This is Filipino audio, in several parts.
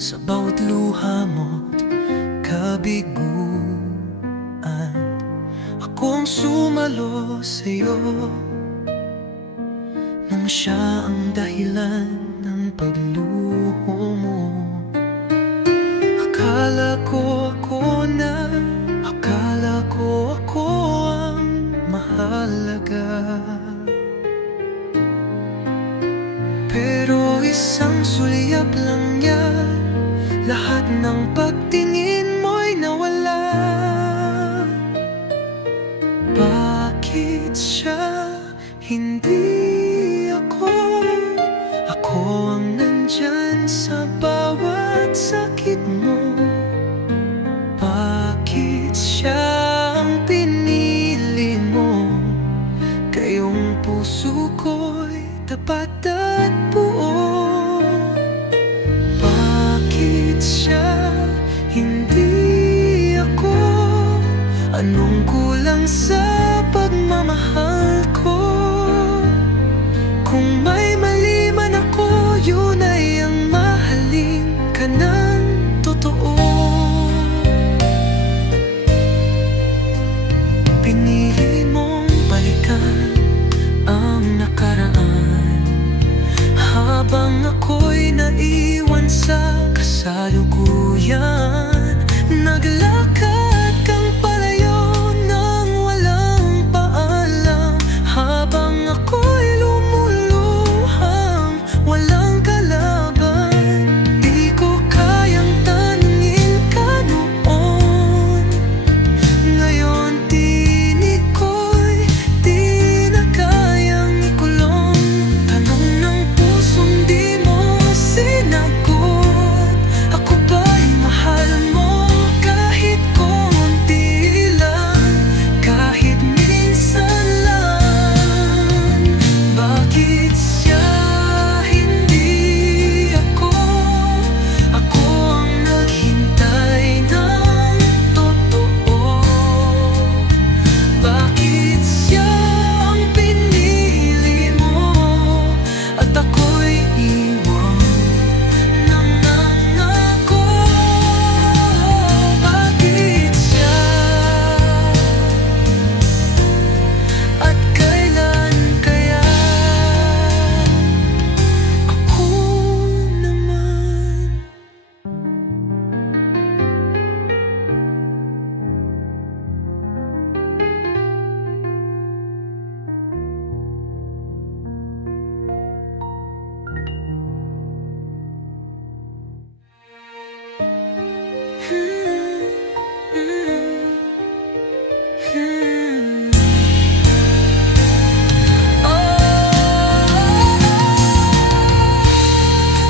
sa bawat luha mo't kabiguan. Akong sumalo sa'yo nang siya ang dahilan ng pagluho mo. Akala ko ako ang mahalaga, pero isang sulyap lang niya, lahat ng pagtingin mo'y nawala. Bakit siya, hindi ako? Ako ang nandyan sa bawat sakit mo. Bakit siya ang pinili mo? Kayong puso ko'y tapat at buo. Bakit siya, hindi ako? Anong kulang sa pagmamahal ko? Kung may mali man ako, yun ay ang mahalin ka ng totoo. Pinili mong balikan ang nakaraan, habang ako'y naiwan sa kasalukuyan. Naglakad kang palayo nang walang paalam, habang ako'y lumuluhang walang kalaban. Di ko kayang tanungin ka noon, ngayon tinig ko'y di na kayang ikulong. Tanong ng pusong di mo sinagot, ako ba'y mahal mo? Kahit konti lang, kahit minsan lang. Bakit siya, hindi ako? Ako ang naghintay ng totoo. Bakit siya ang pinili mo, at ako'y iwan ng nangako? Bakit siya, at kailan kaya? Ako naman.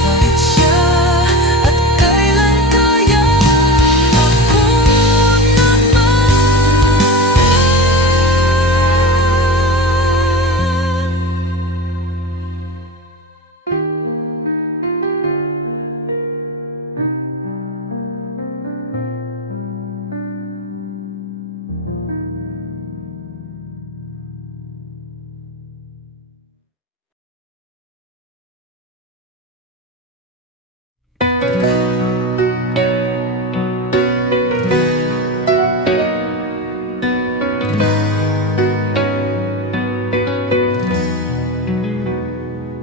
Bakit siya, at kailan kaya? Ako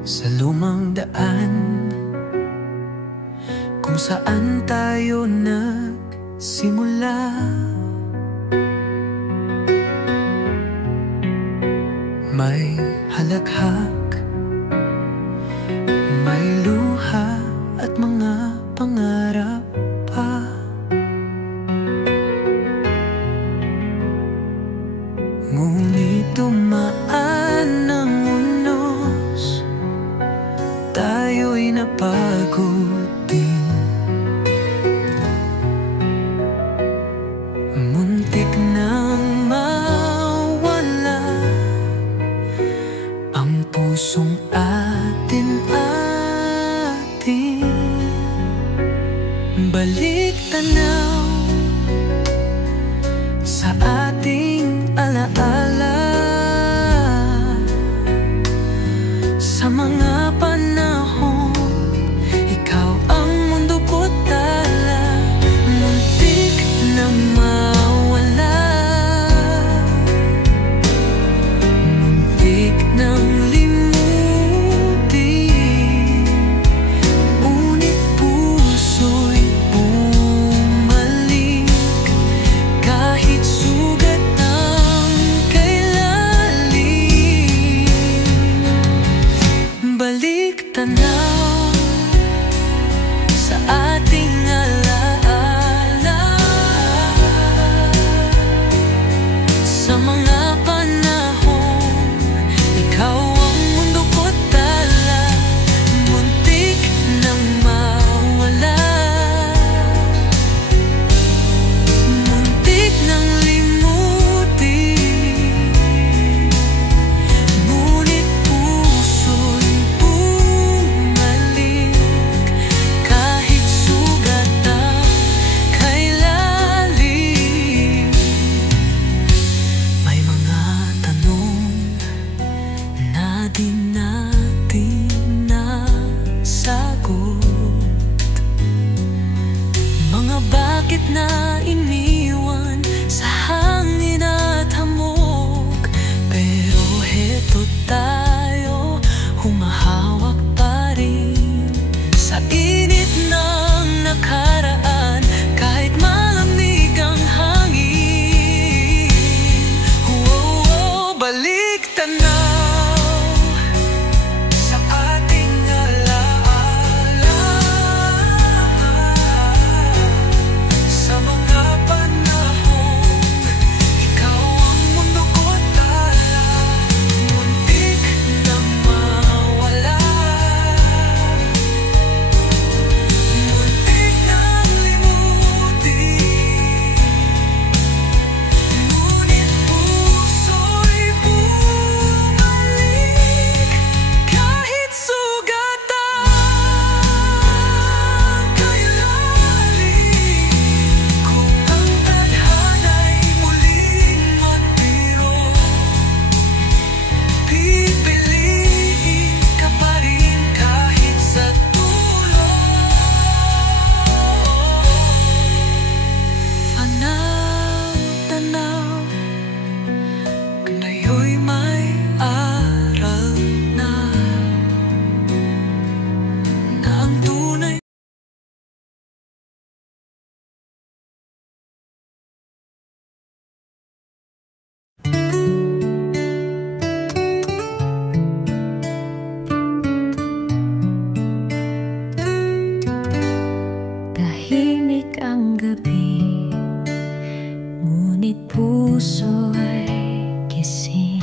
sa lumang daan kung saan tayo nagsimula, may halakhak, may luha at mga pangarap pa. Ngunit dumaan ang unos, tayo'y napagod din. Muntik nang mawala ang pusong atin-atin. Balik tanaw sa ating alaala, sa mga panahon ikaw ang mundo ko't tanaw sa ating alaala, sa mga panahon ikaw ang mundo ko't tala, muntik nang mawala, muntik nang limutin, ngunit puso'y bumalik kahit sugat ang kay lalim. May mga tanong na di natin nasagot, mga bakit na iniwan sa hangin at hamog. Pero heto tayo, humahawak pa rin sa init ng nakaraan, kahit malamig ang hangin. Balik tanaw sa ating alaala, sa mga panahon ikaw ang mundo ko't tala, muntik nang mawala, muntik nang limutin, ngunit puso'y bumalik kahit sugat ang kay lalim. Kung ang tadhana'y muling magbiro, pipiliin ka pa rin kahit sa dulo. Tanaw, ngayon'y may aral na ang tunay. Tahimik ang gabi, ngunit puso ay gising.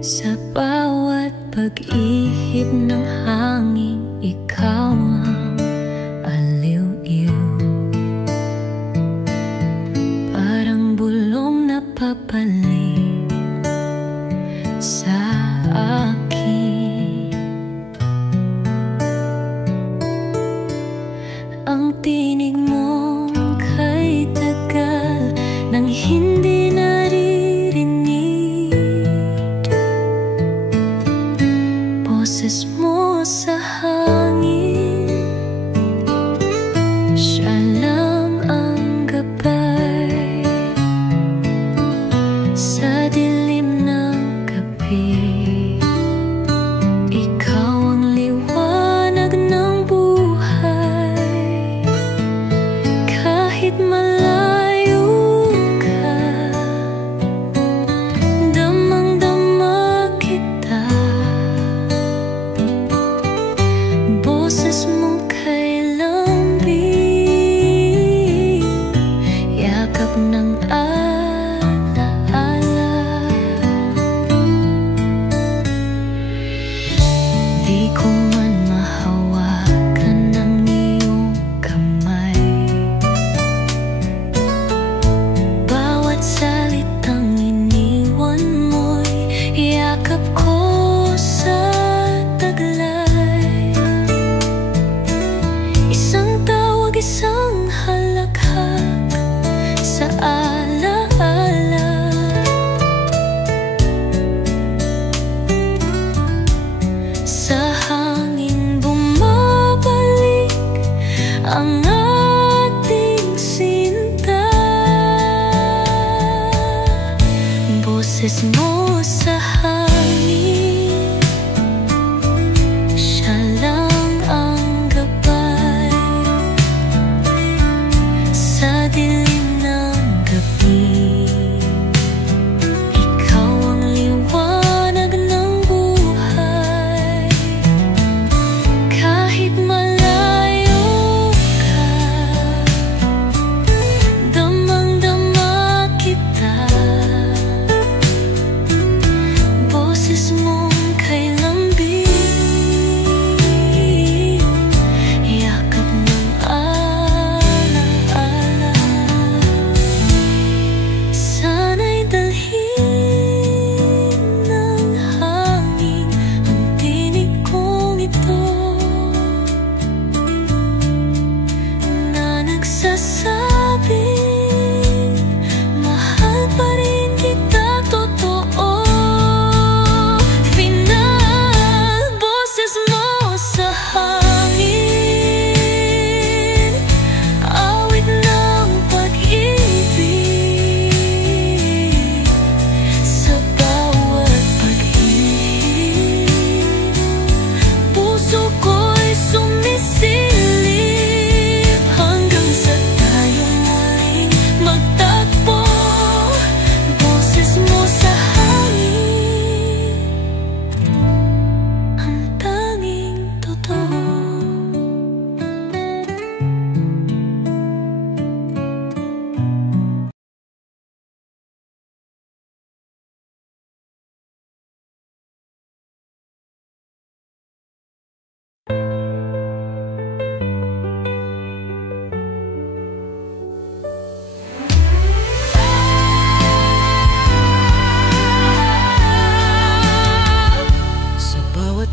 Sa bawat pag-ihip ng hangin, ikaw ang aliw-iw, parang bulong na papalik sa akin. Ang tinig mong kay tagal nang hindi naririnig, boses mo sa hangin, siya lang ang gabay sa dilim ng gabi. Ikaw ang liwanag ng buhay, kahit malayo ka, damang-dama kita. Boses mong kay lambing, yakap ng alaala. Di ko man mahawakan ng iyong kamay, bawat salitang iniwan mo'y yakap ko sa taglay. Isang tawag, isang halakhak sa alaala. Sa hangin bumabalik ang ating sinta, boses mo sa hangin, siya lang ang gabay sa dilim ng gabi. Ikaw ang liwanag ng buhay.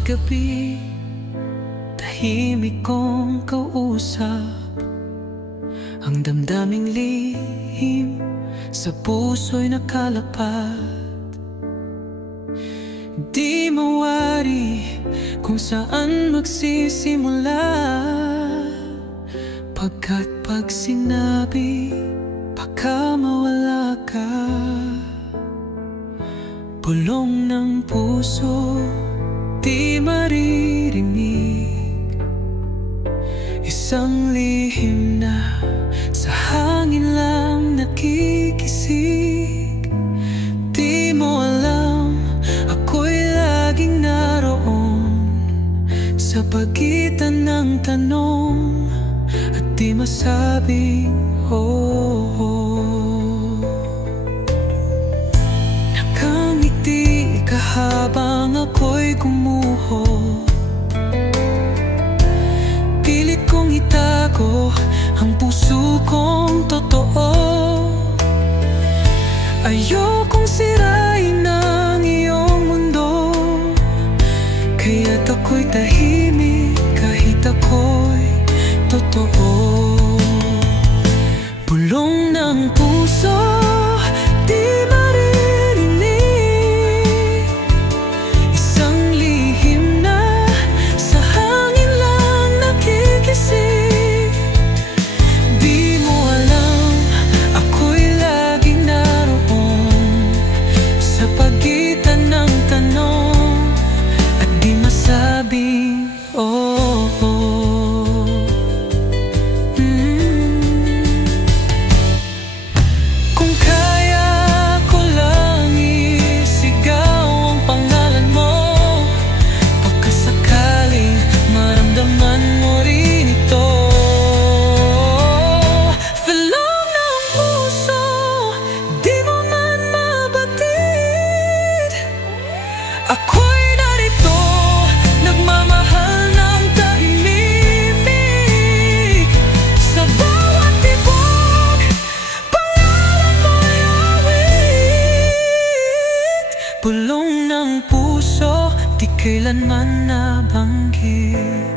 gabi, tahimik kong kausap ang damdaming lihim sa puso'y nakalapad. Di mawari kung saan magsisimula, pagkat pag sinabi baka mawala ka. Bulong ng puso, di maririnig, isang lihim na sa hangin lang nakikisig. Di mo alam, ako'y laging naroon sa pagitan ng tanong at di masabing oo. Nakangiti ka habang ako'y gumuho, pilit kong itago ang puso kong totoo. Ayokong sirain ang iyong mundo, kaya't ako'y tahimik kahit ako'y totoo. Bulong ng puso, di maririnig, isang lihim na sa hangin lang nakikisig. Di mo alam, ako'y laging naroon sa pagitan ng tanong at di masabing oo. Kung kaya ko lang isigaw ang pangalan mo, baka sakaling maramdaman mo rin ito. Filong ng puso, di mo man mabatid, ako'y narito, nagmamahal ng tahimik. Sa bawat tibok, pangalan mo'y awit. Bulong ng puso, di kailanman nabanggit.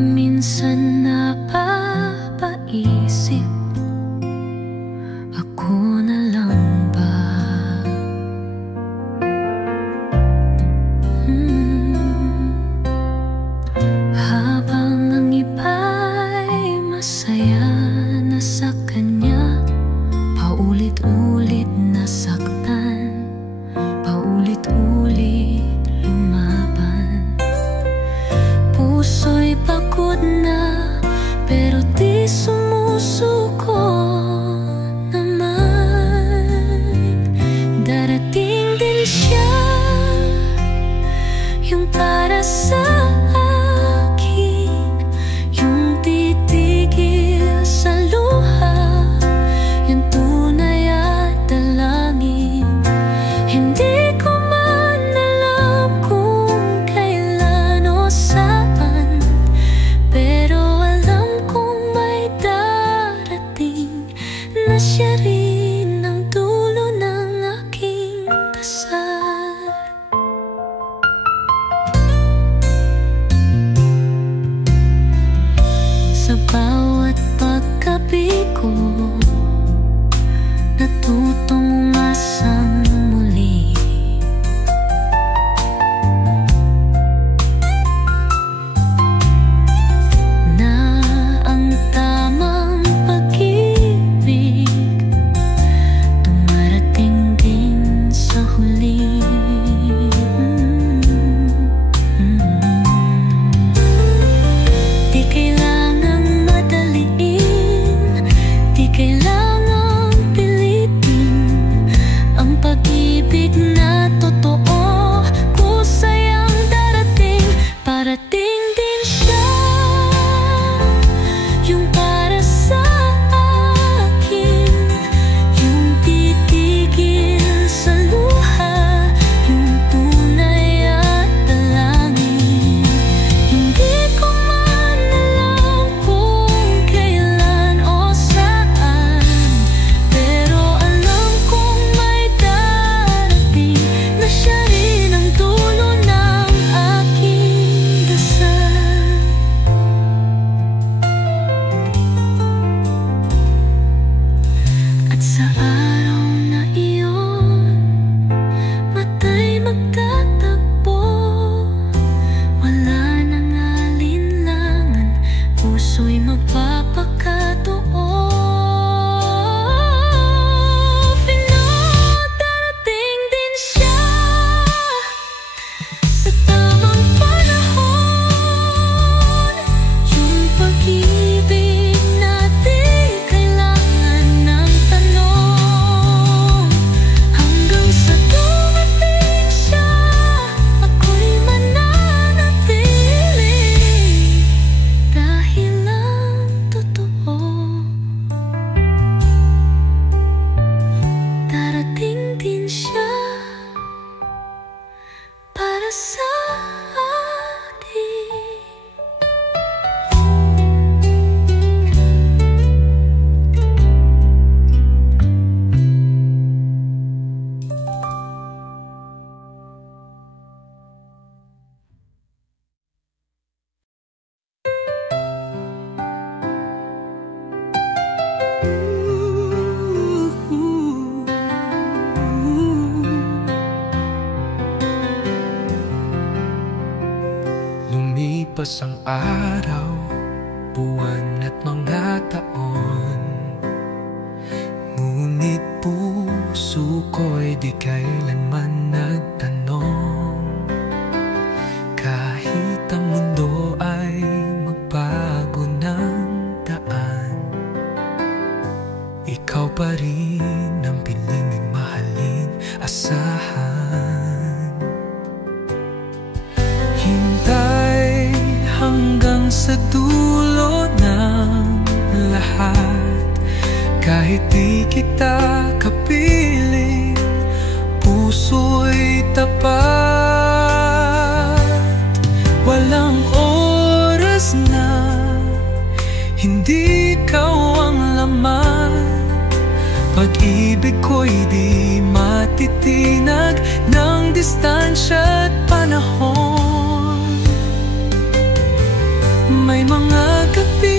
Minsan napapaisip, ako na lang ba? Habang ang iba'y masaya na sa kanya, paulit-ulit nasaktan, paulit-ulit lumaban. Puso'y pagod na, pero di sumusuko naman. Darating din siya, yung para sa akin, yung titigil sa luha, yung tunay at dalangin. Hindi ko man alam kung kailan o saan, pero alam kong may darating na siya rin ang dulo ng aking dasal. Sa bawat paggabi ko, natutong umasang muli. Na ang tamang pag-ibig Sa araw na iyon, mata'y magtatagpo. Wala nang alinlangan, puso'y magpapakatotoo. Darating din siya sa tamang panahon. Yung pag-ibig natin kailangan ng tanong. Hanggang sa dumating siya, ako'y mananatili. Dahil lang totoo. Darating din siya para sa atin. Lumipas ang araw, buwan at mga taon, ngunit puso ko'y di kailanman nagtanong. Kahit ang mundo ay magbago ng daan, ikaw pa rin ang piling mahalin, asahan. Hintay hanggang sa dulo ng lahat, kahit di kita kapiling, puso'y tapat. Walang oras na hindi ikaw ang laman. Pag-ibig ko'y di matitinag ng distansya at panahon. May mga gabi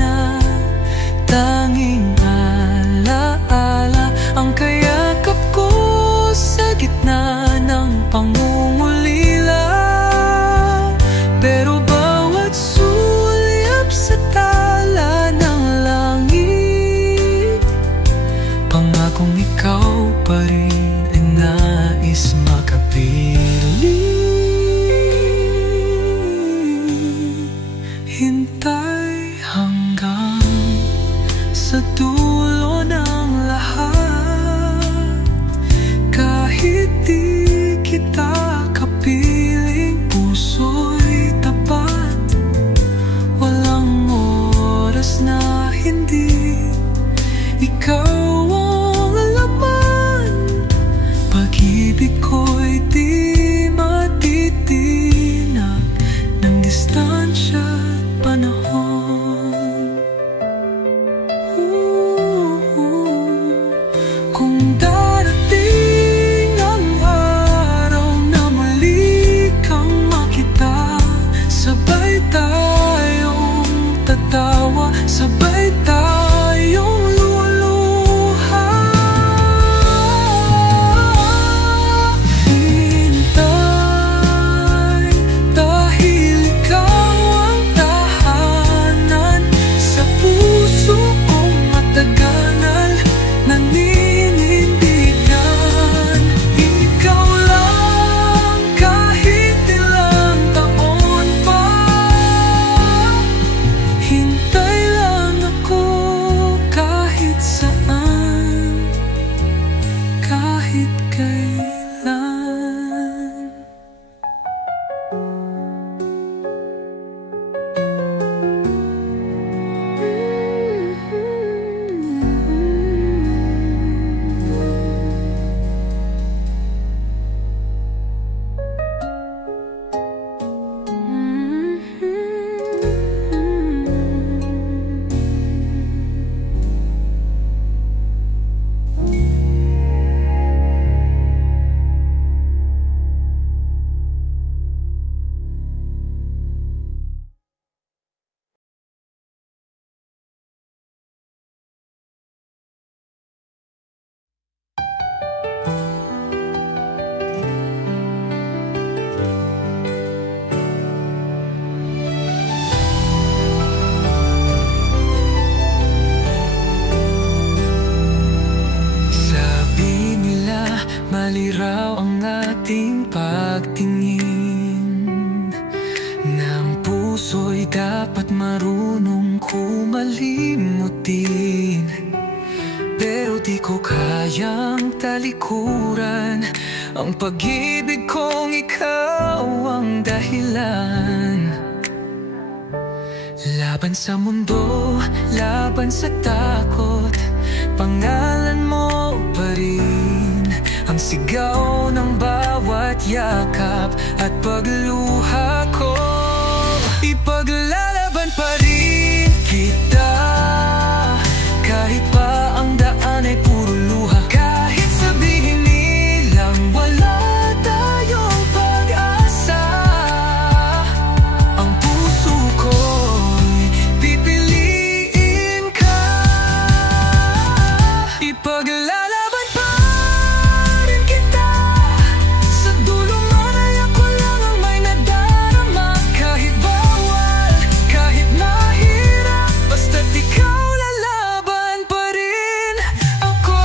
na tanging alaala ang kayakap ko sa gitna ng pangungulila. Pero bawat sulyap sa tala ng langit, pangakong ikaw pa rin ay nais makapiling. Hintay Maliraw ang ating pagtingin, ng puso'y dapat marunong kumalimutin. Pero di ko kayang talikuran ang pag-ibig kong ikaw ang dahilan. Laban sa mundo, laban sa takot, pangalan mo pa rin ang sigaw ng bawat yakap at pagluha ko. Ipaglalaban pa rin kita, kahit pa ang daan ay puro luha. Kahit sabihin nilang wala tayong pag-asa, ang puso ko'y pipiliin ka. Ipaglalaban pa rin kita, sa dulo man ay ako lang ang may nadarama. Kahit bawal, kahit mahirap, basta't ikaw lalaban pa rin ako.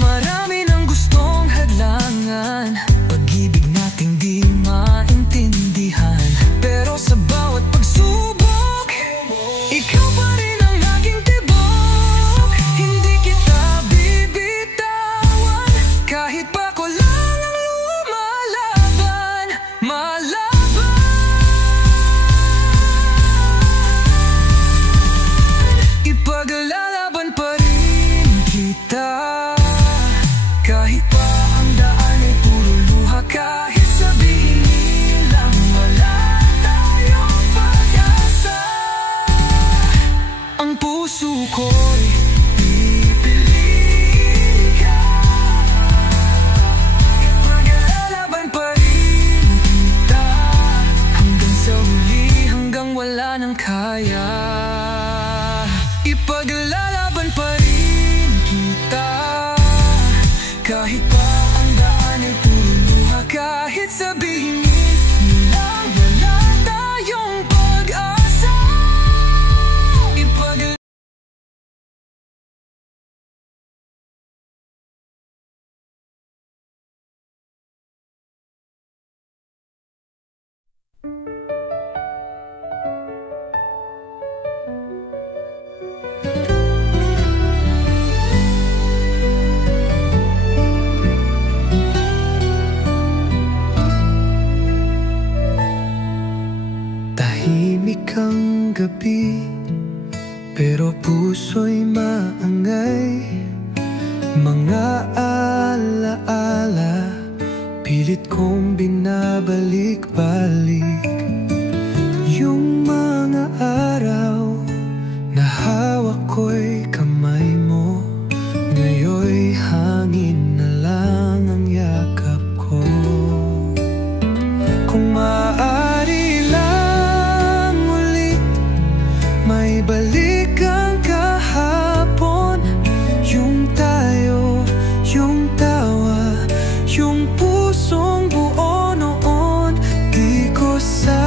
Marami nang gustong hadlangan, pag-ibig nating di maintindihan. Pero sa bawat pagsubok, ikaw pa rin ang aking tibok. Hindi kita bibitawan, kahit pa ko lang ang lumalaban. Ipaglalaban pa rin kita, kahit pa ang daan ay puro luha. Kahit sabihin nilang wala tayong pag-asa, ang puso ko'y pipiliin ka. Ipaglalaban pa rin kita, hanggang sa huli, hanggang wala nang kaya. Ipaglalaban pa rin kita, kahit pa ang daan ay puro luha. Kahit sabihin nilang wala tayong pag-asa, tahimik ang gabi, pero puso'y maangay. Mga alaala, pilit kong binabalik-balik. Yung mga araw na hawak ko'y kamay mo, ngayon'y hangin na lang ang yakap ko. Kung maaari lang ulit, may balik ang kahapon. Yung tayo, yung tawa, yung pusong buo noon. Di ko sa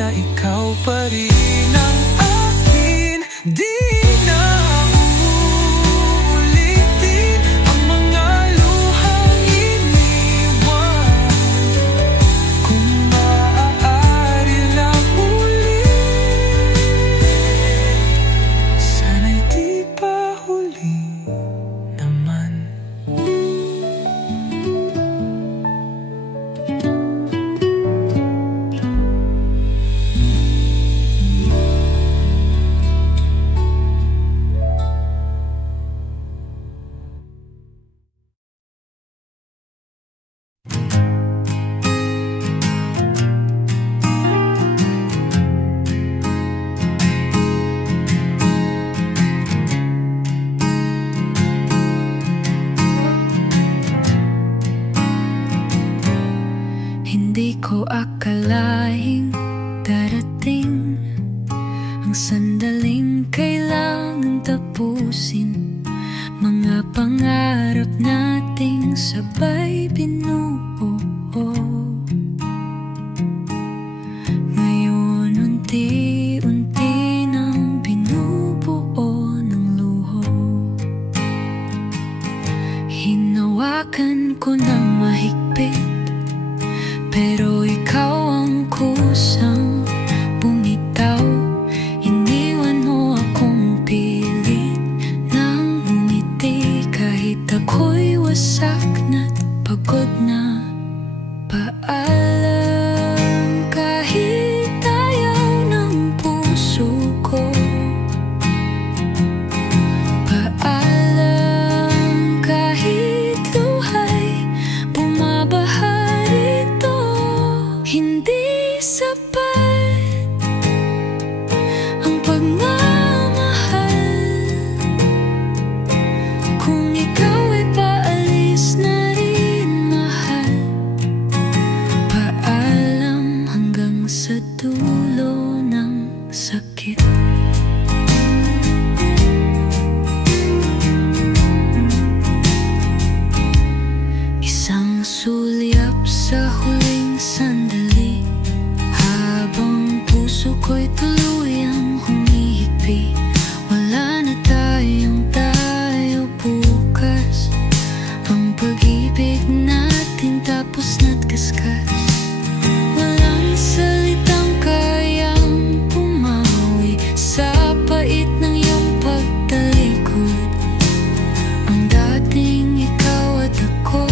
na ikaw pa rin ang akin. Di na uulitin ang mga luhang iniwan. Kung maaari lang ulit, sana'y di pa huli naman. Hindi ko akalaing darating ang sandaling kailangan tapusin mga pangarap nating sabay binuo. Ngayon unti-unti nang binubuo ng luho. Hinawakan ko ng mahigpit, pero ikaw ang kusang bumitaw. Iniwan mo akong pilit nang umiti, kahit ako'y wasak na't pagod na. Paalam kahit ayaw ng puso ko. Paalam kahit luha'y bumabaha rito. Hindi sapat ang pagmamahal kung ikaw ay paalis na rin, mahal. Paalam hanggang sa dulo ng sakit. Isang sulyap sa huling sandali, habang puso ko'y tuluyang humihigpi. Wala na tayong tayo bukas, ang pag-ibig natin tapos na't kaskas. Walang salitang kayang pumawi sa pait ng iyong pagtalikod. Ang dating ikaw at ako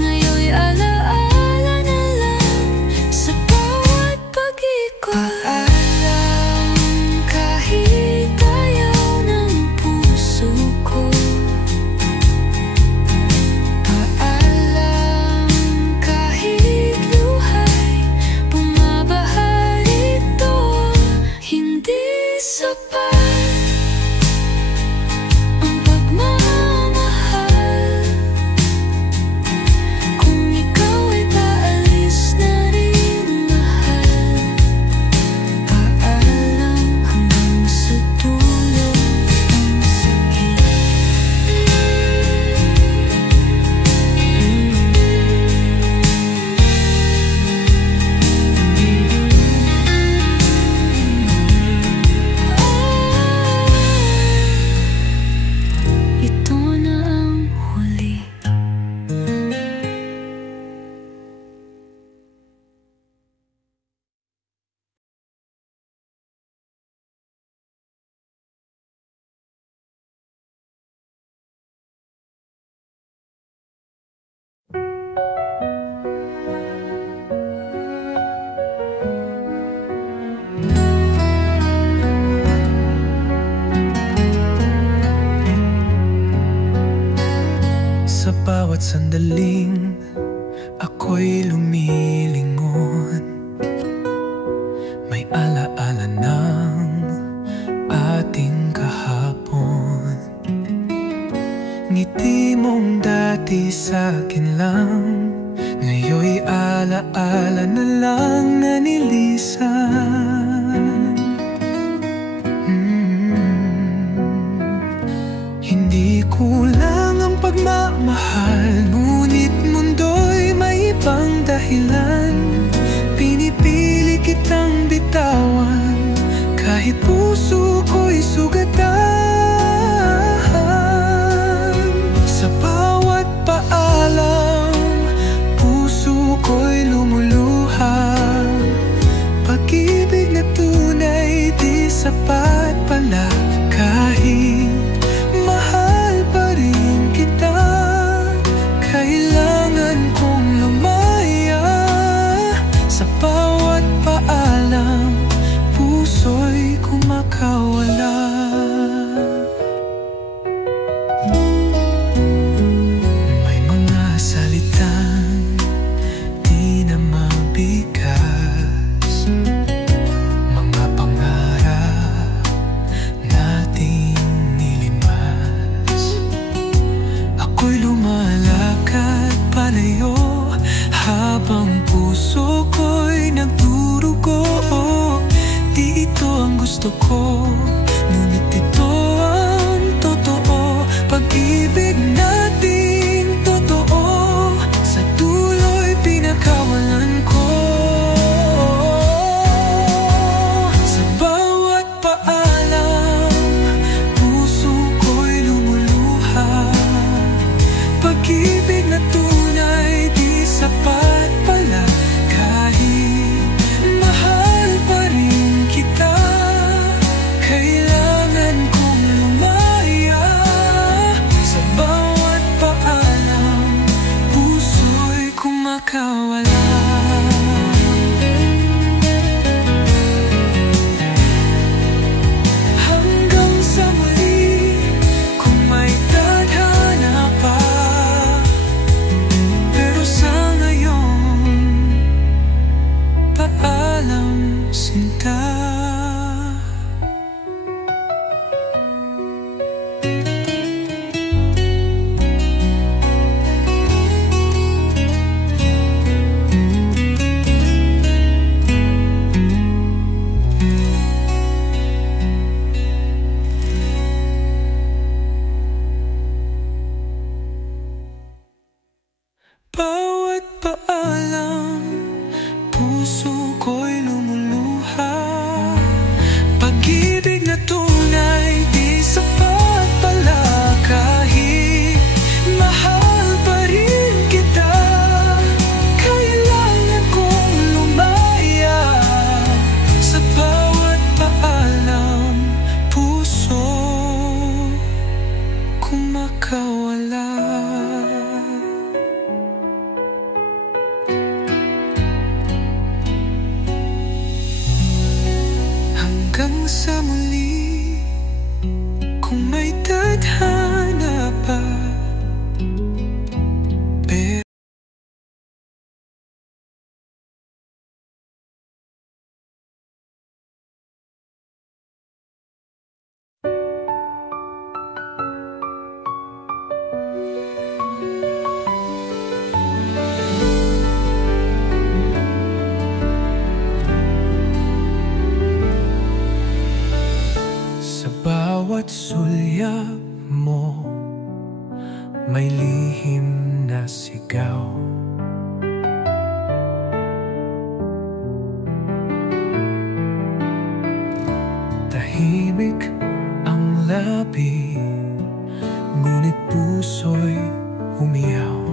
ngayon'y alaala na lang sa bawat pag-ikot. Paalam kahit ayaw ng puso ko. Paalam kahit luha'y bumabaha rito. Hindi sapat ang pagmamahal kung ikaw ay paalis na rin, mahal. Paalam hanggang sa dulo ng sakit. Ito na ang huli. Sa bawat sandaling ako'y lumilingon, may alaala ng ating kahapon. Ngiti mong dati sa'kin lang, ngayon'y alaala na lang na nilisan. Hindi kulang ang pagmamahal, ngunit mundo'y may ibang dahilan. Pinipili kitang bitaw bitawan, kahit puso ko'y sugatan. Sa bawat paalam, puso ko'y lumuluha. Pag-ibig na tunay di sapat pala, kahit mahal pa rin kita. Kailangan kong lumaya. Sa bawat paalam, puso'y kumakawala. May mga salitang di na mabigkas, mga pangarap nating nilimas. Ako'y lumalakad palayo habang puso ko'y nagdurugo. Di ito ang gusto ko, ngunit ito ang totoo. Pag-ibig nating totoo, sa dulo'y pinakawalan ko. Sa bawat paalam, puso ko'y lumuluha. Pag-ibig na tunay di sapat pala, kahit mahal pa rin kita. Kailangan kong lumaya. Sa bawat paalam, puso'y kumakawala. Hanggang sa muli, kung may tadhana pa. Pero sa ngayon, paalam, sinta. Bawat paalam, puso ko'y lumuluha. Pag-ibig na tunay di sapat pala, kahit mahal pa rin kita. Kailangan kong lumaya. Sa bawat paalam, puso kumakawala. Hanggang sa muli, kung may tadhana pa. Sa bawat sulyap mo, may lihim na sigaw. Tahimik ang labi, ngunit puso'y umiyaw.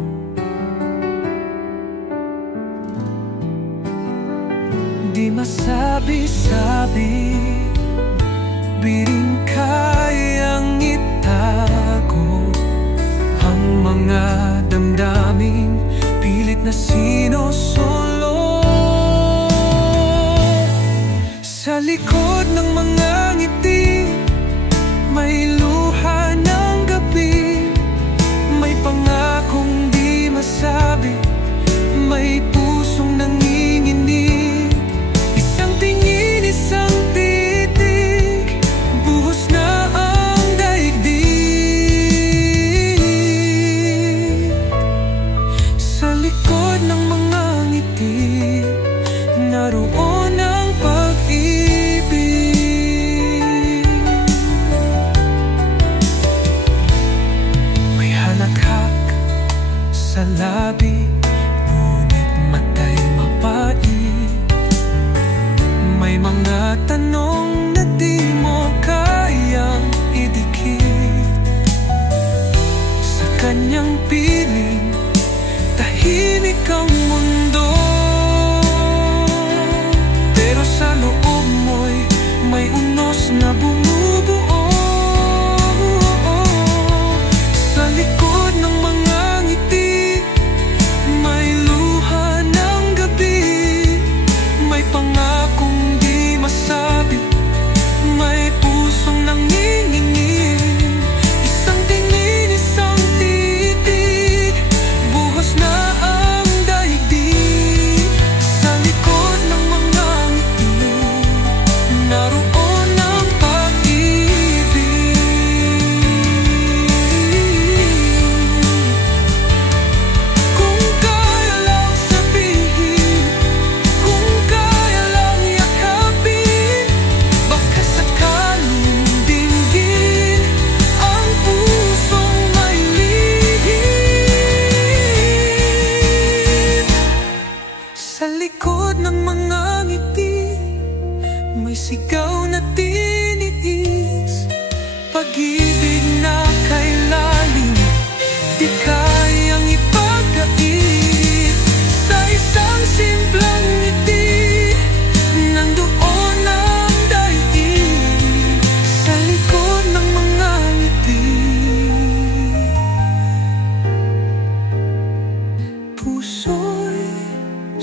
Di masabi-sabi, biring kayang itago ang mga damdaming pilit na sinusulong. Sa likod ng mga ngiti, may luha ng gabi. May pangakong di masabi, may pusong nanginginig. Isang tingin, isang titig, buhos na ang daigdig. Sa likod ng mga ngiti, naroon ang pag-ibig. May halakhak sa labi, ngunit matay mapait. May mga sigaw na tiniis, pag-ibig na kay lalim, di kayang ipagkait sa isang simpleng ngiti. Nandoon ang daigdig sa likod ng mga ngiti. Puso'y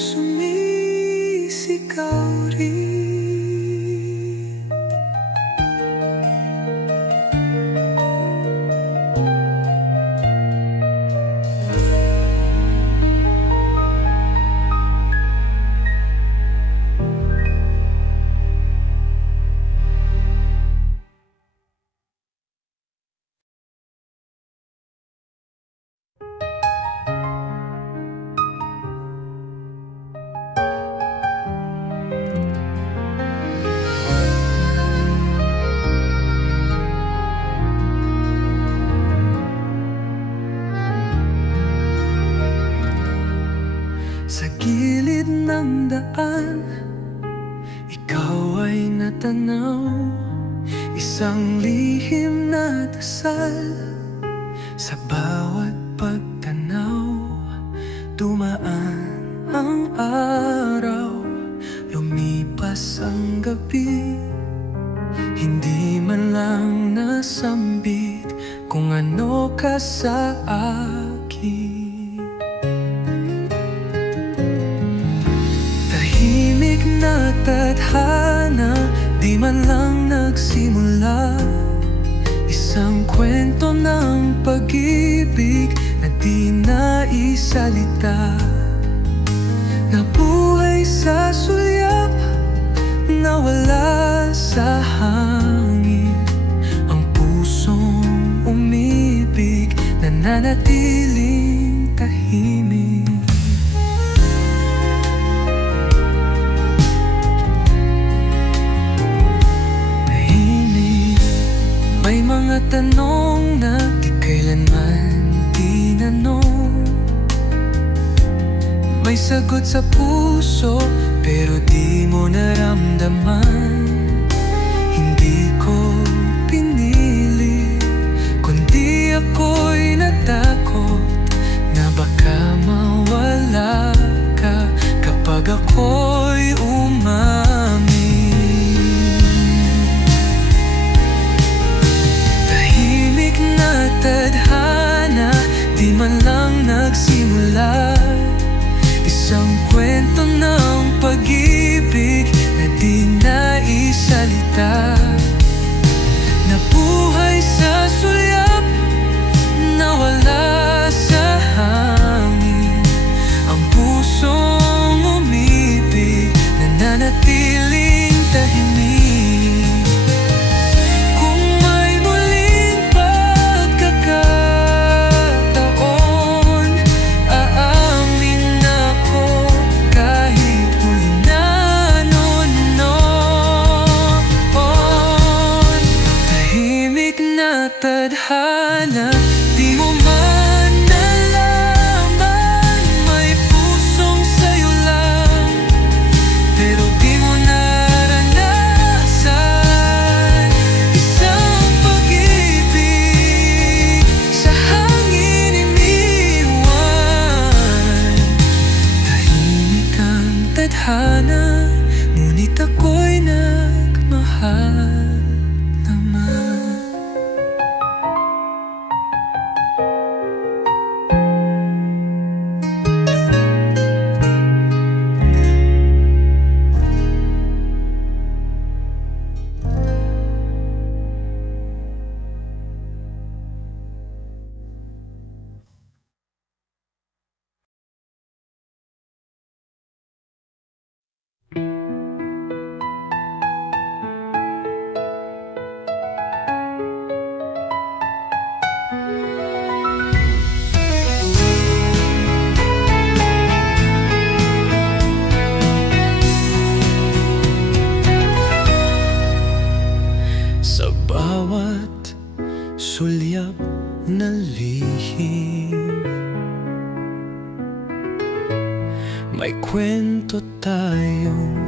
sumisigaw rin. Sa gilid ng daan, ikaw ay natanaw, isang lihim na dasal. Sa bawat pagtanaw, dumaan ang araw, lumipas ang gabi. Hindi man lang nasambit kung ano ka sa akin. Tahimik na tadhana, di man lang nagsimula, isang kwento ng pag-ibig na di naisalita. Nabuhay sa sulyap, nawala sa hangin, ang pusong umibig, nananatiling tahimik. May mga tanong na di kailanman tinanong, may sagot sa puso pero di mo naramdaman. Hindi ko pinili, kundi ako'y natakot na baka mawala ka kapag ako'y umamin. Na tadhana, di man lang nagsimula, isang kwento ng pag-ibig na di naisalita. Nabuhay sa sulyap, nawala sa hangin, ang pusong umibig, nananatiling tahimik. Tadhana, di mo man nalaman, may pusong sa'yo lang, pero di mo naranasan. Isang pag-ibig sa hangin iniwan. Tahimik ang tadhana, ngunit ako'y nagmahal. Sulyap na lihim, may kwento tayong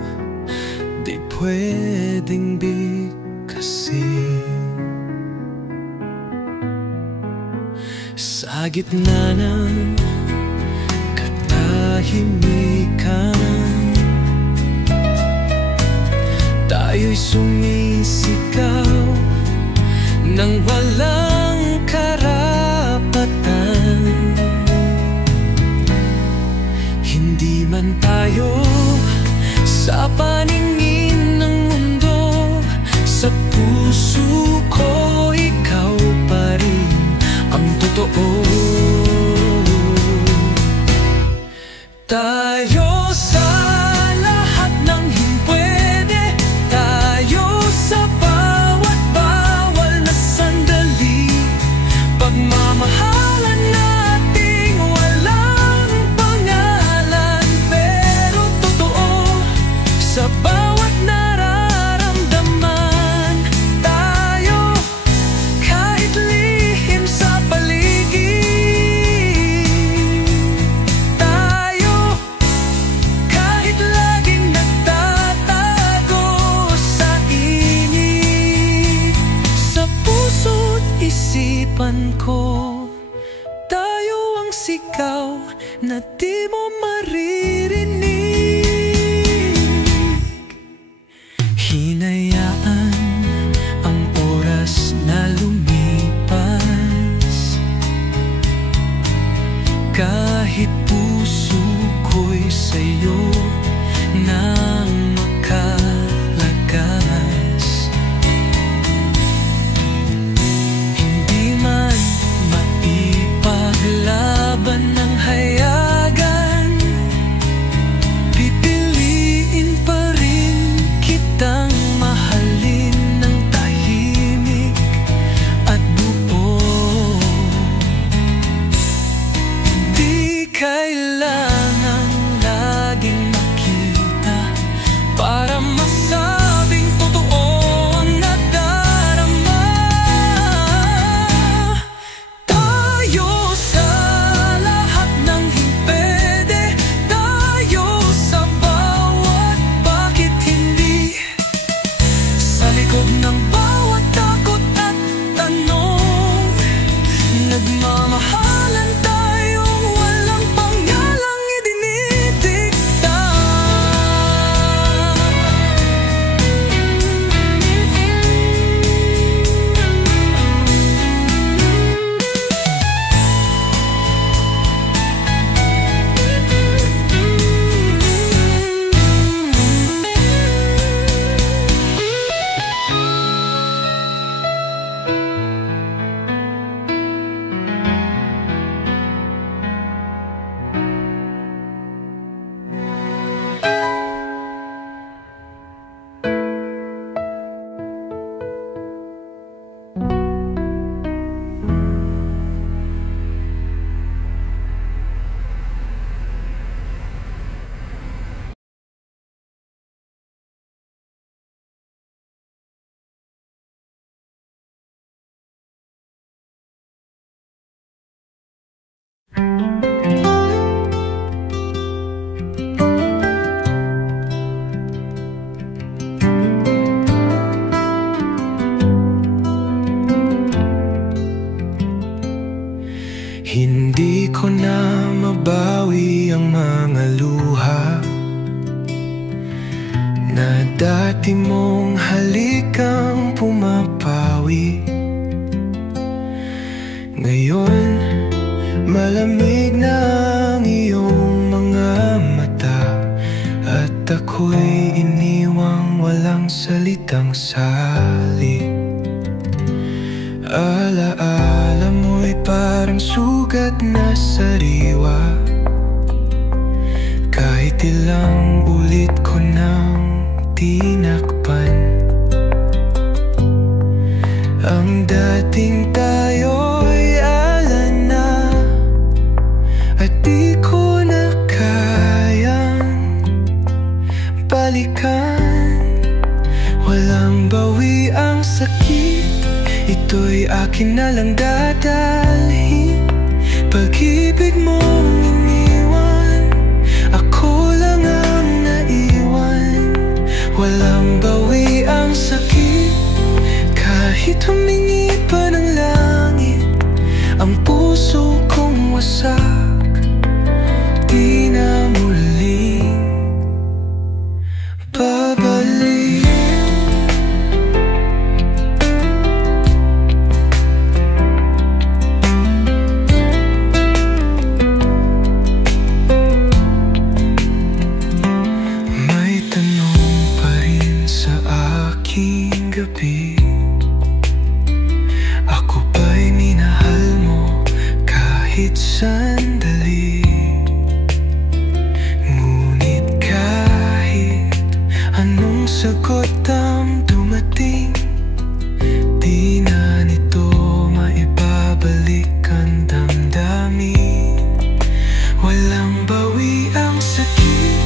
di pwedeng bigkasin. Sa gitna ng katahimikan, tayo'y sumisigaw nang walang karapatan. Hindi man tayo sa paningin ng mundo, sa puso ko ikaw pa rin ang totoo. Tayo sa lahat ng himpwede, tayo sa bawat bawal na sandali, pagmamahalan nating walang pangalan, pero totoo sa bawat nararamdaman. Tayo kahit lihim sa paligid, tayo kahit laging nagtatago sa init. Sa puso't isipan ko, tayo ang sigaw na di mo maririnig. Hinayaan ang oras na lumipas, kahit puso ko'y sa'yo nang makalagas. Hindi man maipaglaban ng hayagan, pipiliin pa rin kitang mahalin ng tahimik at buo. Di kailangang laging makita para masabing totoo ang nadarama. Tayo sa lahat ng himpwede, tayo sa bawat bakit hindi, sa likod ng bawat takot at tanong, nagmamahalan tayong walang pangalang idinidikta. Hindi ko na mabawi ang mga luha na dati mong halikang pumapawi. Ngayon, malamig na ang iyong mga mata, at ako'y iniwang walang salitang sali. Alaala mo'y parang sugat na sariwa, kahit ilang ulit ko nang tinakpan. Ang dating tayo'y alan na, at di ko na kayang balikan. Walang bawi ang sakit, ito'y akin na lang dadalhin. Pag-ibig mong iniwan, ako lang ang naiwan. Walang bawi ang sakit, kahit humingi pa ng langit. Ang puso kong wasak, di na muling babalik. May tanong pa rin sa aking gabi, ako ba'y minahal mo kahit sandali? Ngunit kahit anong sagot ang dumating, di na nito maibabalik ang damdamin. Walang bawi ang sakit,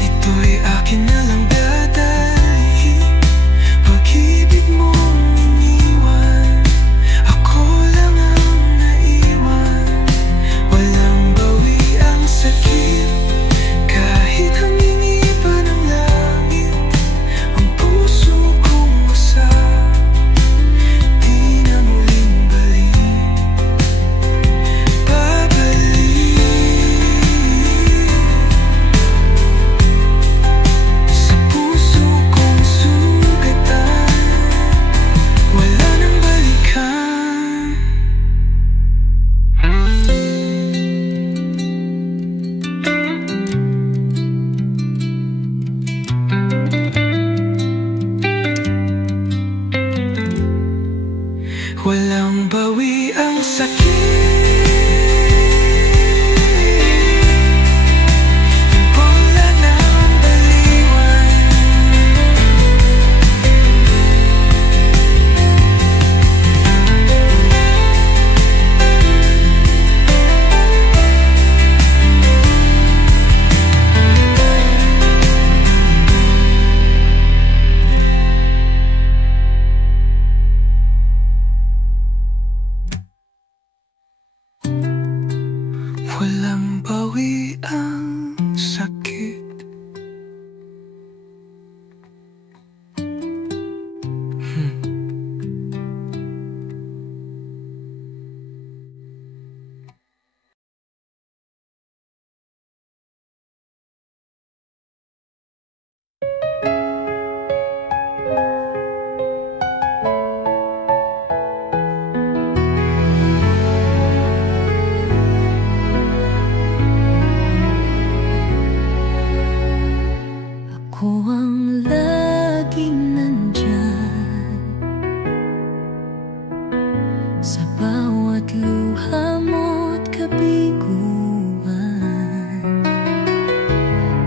ito'y akin na lang dadalhin. Pag-ibig mong iniwan, ako lang ang naiwan. Walang bawi ang sakit, kahit humingi pa ng langit. Ang puso kong wasak, di na muling babalik. Sa puso kong sugatan, wala nang balikan. Walang bawi ang sakit, wala nang baliwan. Walang bawi ang sakit. Ako ang laging nandyan sa bawat luha mo't kabiguan.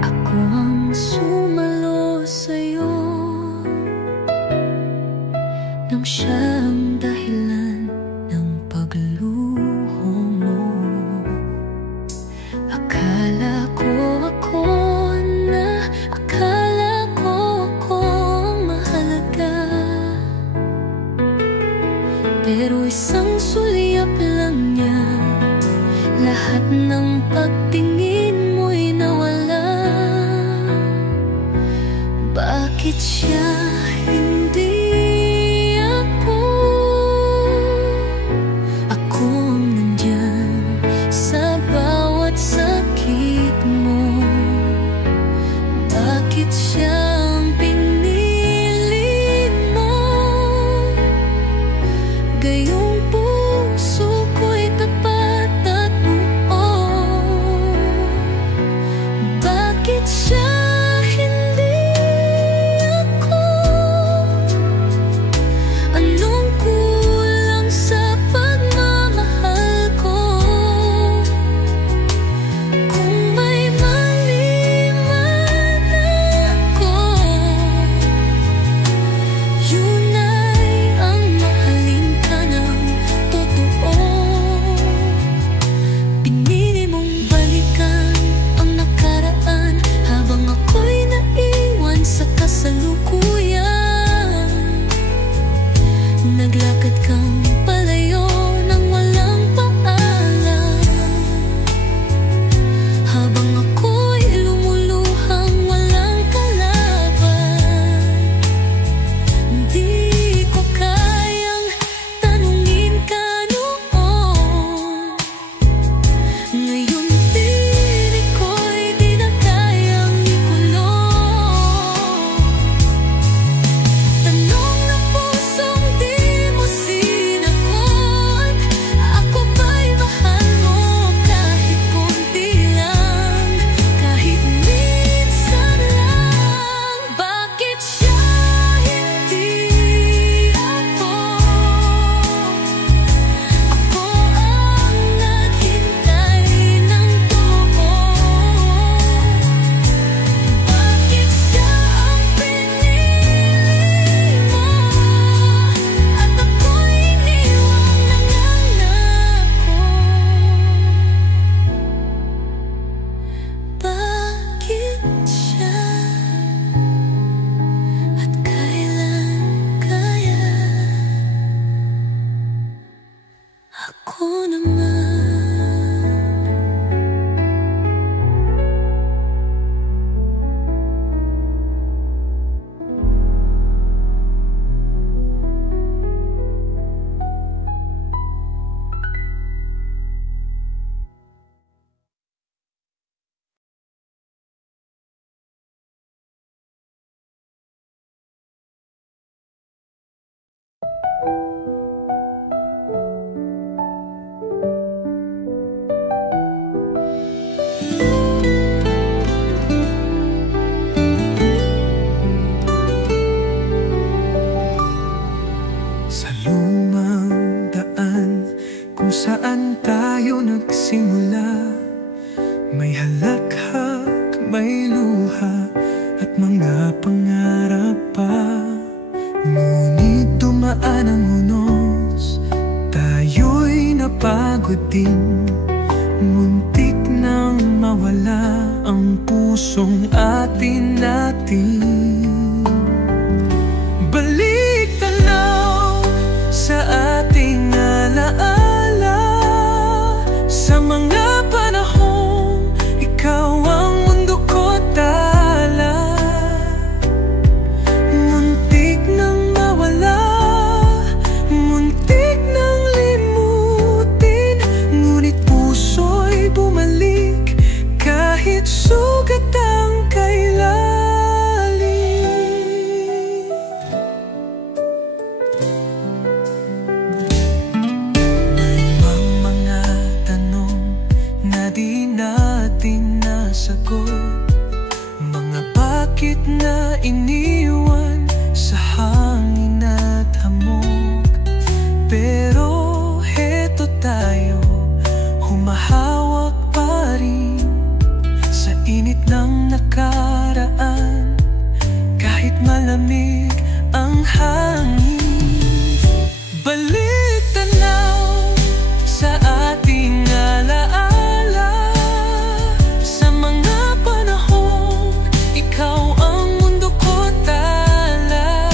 Ako ang sumalo sa'yo nang siyang dahilan ng pagluho mo. Akala ko ako pero isang sulyap lang niya, lahat ng pagtingin mo'y nawala. Bakit siya hindi ako? Ako ang nandyan sa bawat sakit mo. Bakit siya ang pinili mo? Gayong puso ko'y tapat at buo. Bakit siya hindi ako? natin. Muntik nang mawala ang pusong atin-natin. Balik tanaw sa ating alaala, sa mga panahong ikaw ang mundo ko tala. Muntik nang mawala, muntik nang limutin, ngunit puso'y bumalik kahit sugat ang kailalim. May mga tanong na di natin nasagot, mga bakit na iniwan sa hangin at hamog. Pero heto tayo, humahawak pa rin sa init ng nakaraan, kahit malamig ang hangin. Balik tanaw sa ating alaala, sa mga panahong ikaw ang mundo ko tala.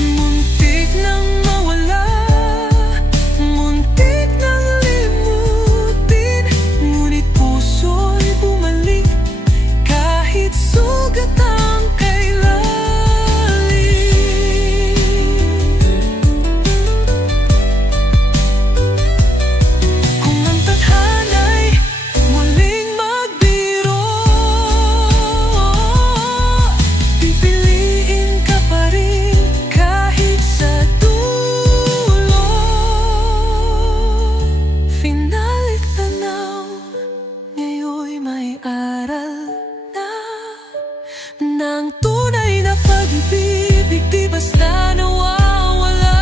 Muntik nang mawala, muntik nang limutin, ngunit puso'y bumalik kahit sugat ang kailalim. Kung ang tadhana'y muling magbiro, pipiliin ka pa rin kahit sa dulo. Finalik tanaw, ngayon'y may aral na, ng tunay na pag-ibig di basta nawawala.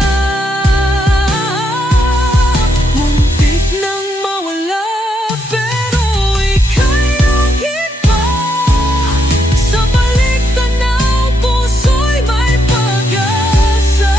Muntik nang mawala, pero ika'y akin pa. Sa balik tanaw, puso'y may pag-asa.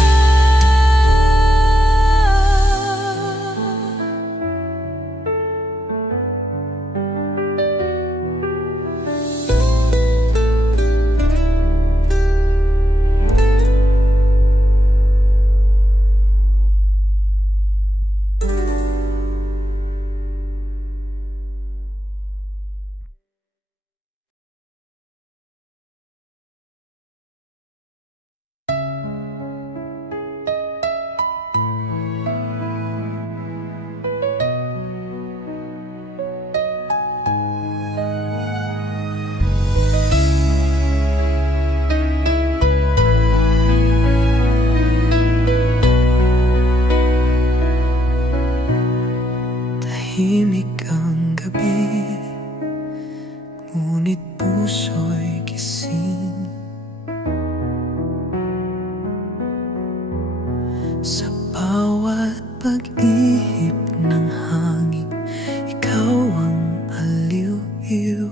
Tahimik ang gabi, ngunit puso'y gising. Sa bawat pag-ihip ng hangin, ikaw ang aliw-iw.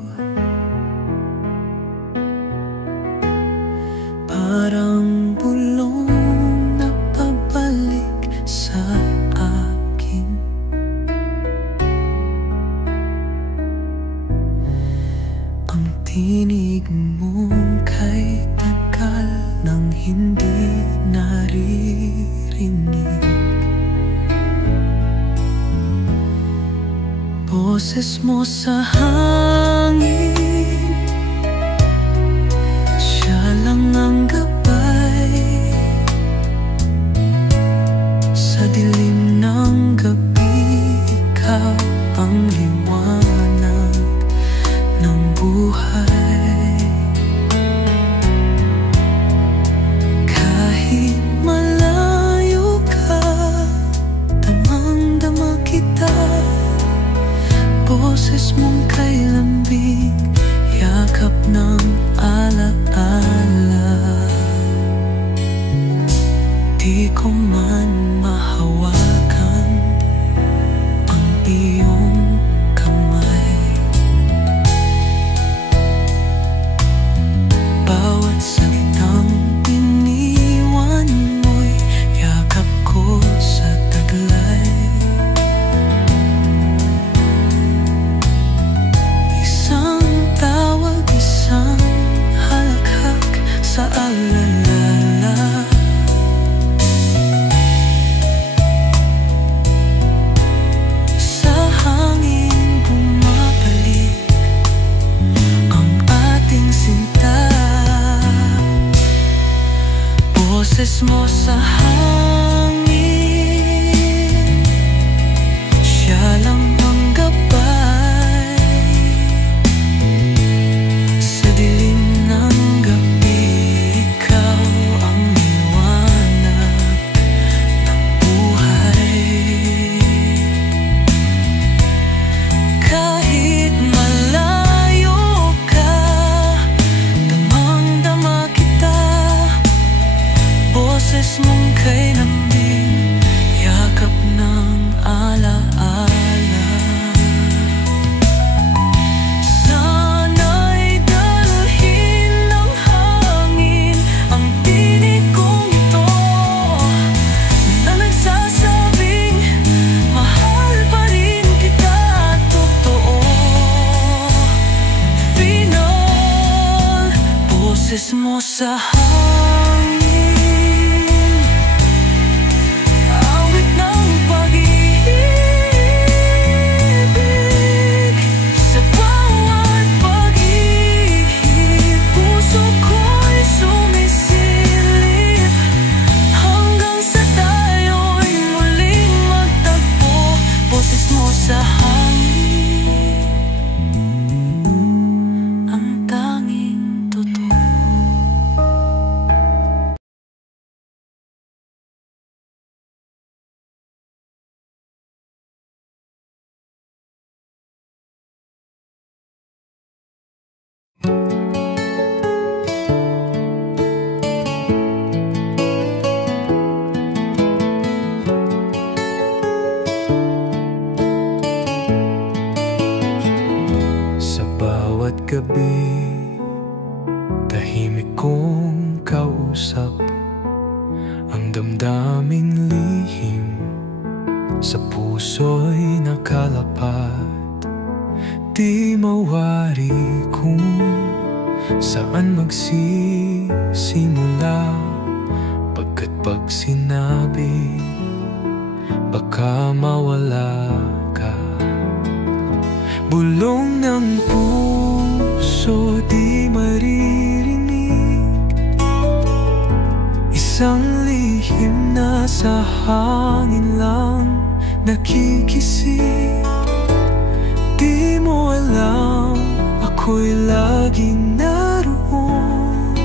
Parang bulong na pabalik sa akin. Ang tinig mong kay tagal nang hindi naririnig. Boses mo sa hangin, siya lang ang gabay. Sa dilim ng gabi, ikaw ang liwanag ng buhay. Kahit malayo ka, damang-dama kita. Boses mong kailanman boses mo sa hangin, siya lang ang gabay sa dilim ng gabi. Ikaw ang liwanag ng buhay. Kahit malayo ka, damang-dama kita. Boses mong kay lambing, yakap ng alaala. Sana'y dalhin ng hangin ang tinig kong ito na nagsasabing mahal pa rin kita. Totoo, final, boses mo sa hangin. Sa hangin, ang tanging totoo. Gabi, tahimik kong kausap ang damdaming lihim sa puso'y nakalapat. Di mawari kung saan magsisimula, pagkat pag sinabi baka mawala ka. Bulong ng puso di maririnig, isang lihim na sa hangin lang nakikisig. Di mo alam, ako'y laging naroon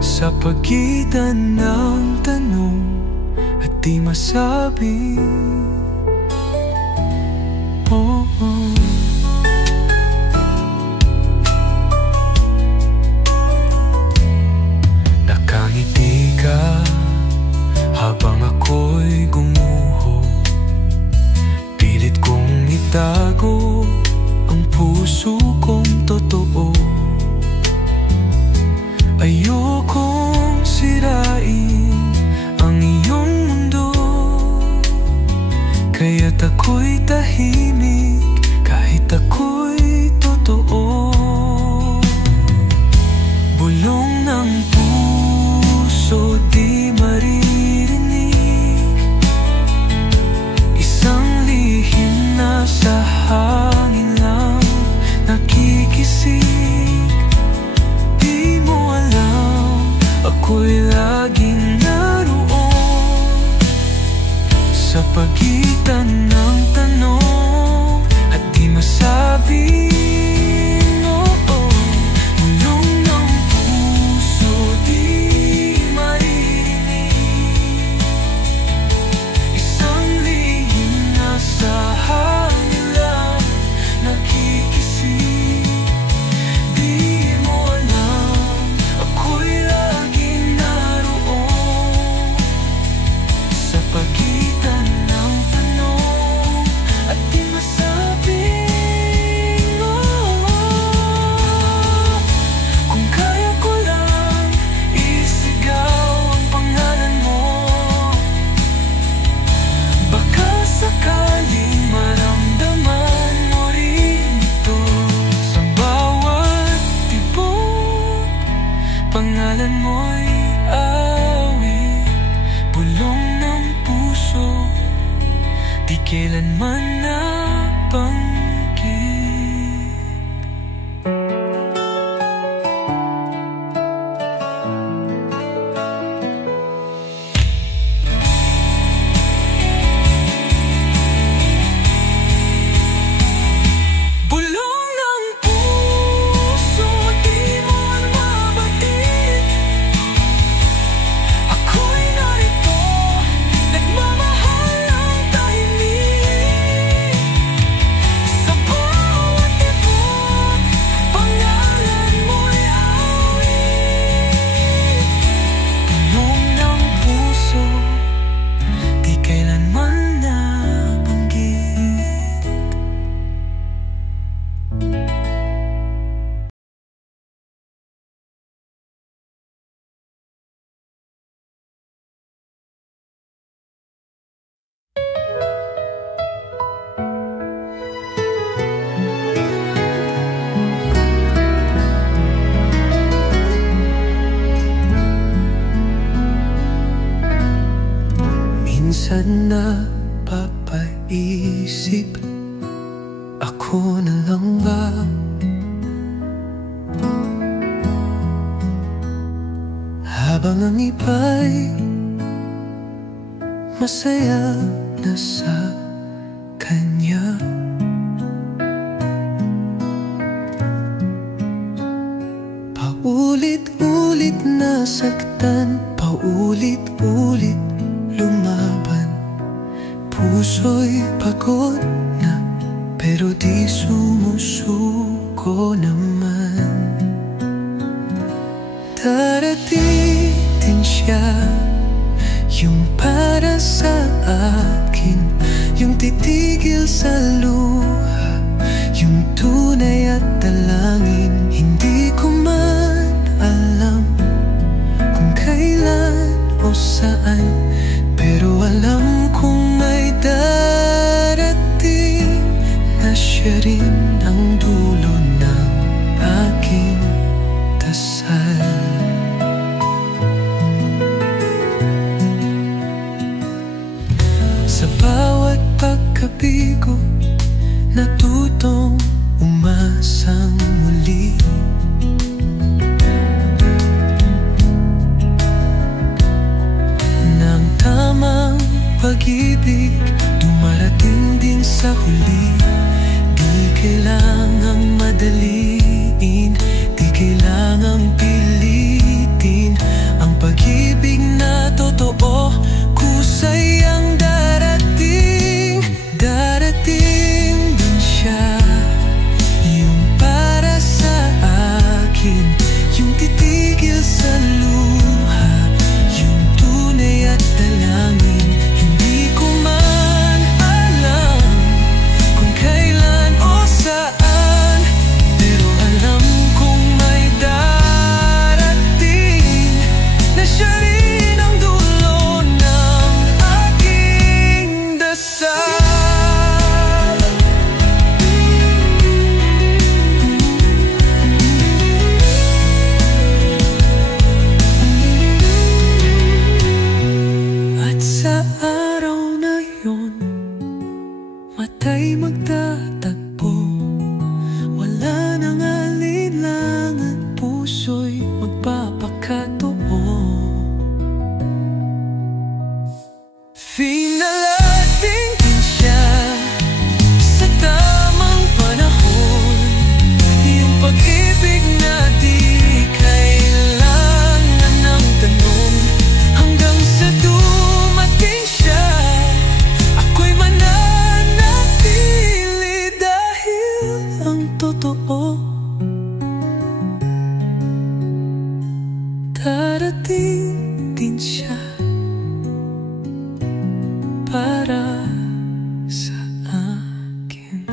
sa pagitan ng tanong at di masabi. Oh, oh. Nakangiti ka habang ako'y gumuho, pilit kong itago ang puso kong totoo. Ayokong sirain ang iyong mundo, kaya't ako'y tahimik kahit ako'y totoo. Bulong ng puso di maririnig, isang lihim na sa hangin lang nakikisig. Di mo alam, ako'y laging naroon sa pagitan ng tanong at di masabing oo. Bulong ng puso di maririnig, isang lihim na sa hangin lang nakikisig. Di mo alam, ako'y laging naroon sa pagitan ng tanong at di masabing oo. Kung kaya ko lang isigaw ang pangalan mo, baka sakaling maramdaman mo rin ito. Sa bawat tibok, pangalan mo'y awit. Bulong ng puso di kailanman nabanggit. minsan napapaisip, ako na lang ba? Habang ang iba'y masaya na sa kanya, paulit-ulit nasaktan, paulit-ulit lumaban. Puso'y pagod na, pero di sumusuko naman. Darating din siya, yung para sa akin, yung titigil sa luha, yung tunay at dalangin. Hindi ko man alam kung kailan o saan, pero alam kong may darating na siya rin ang dulo ng aking dasal. Sa bawat pagkabigo, natutong umasang muli. Nang tamang pag-ibig dumarating din sa huli. Di kailangang madaliin, di kailangang pilitin. Ang pag-ibig na totoo, kusay ang darating. Darating din siya, yung para sa akin, yung titigil sa luha, yung tunay at dalangin. Hindi ko man alam kung kailan o saan, pero alam kong may darating na siya rin ang dulo ng aking dasal. At sa araw na yun, mata'y magtatagpo. Wala nang alinlangan, puso'y magpapakatoo. Finalating din siya sa tamang panahon, yung pag-ibig na di kailangan ng tanong. Hanggang sa dumating siya, ako'y mananatili dahil ang totoo darating din siya para sa akin.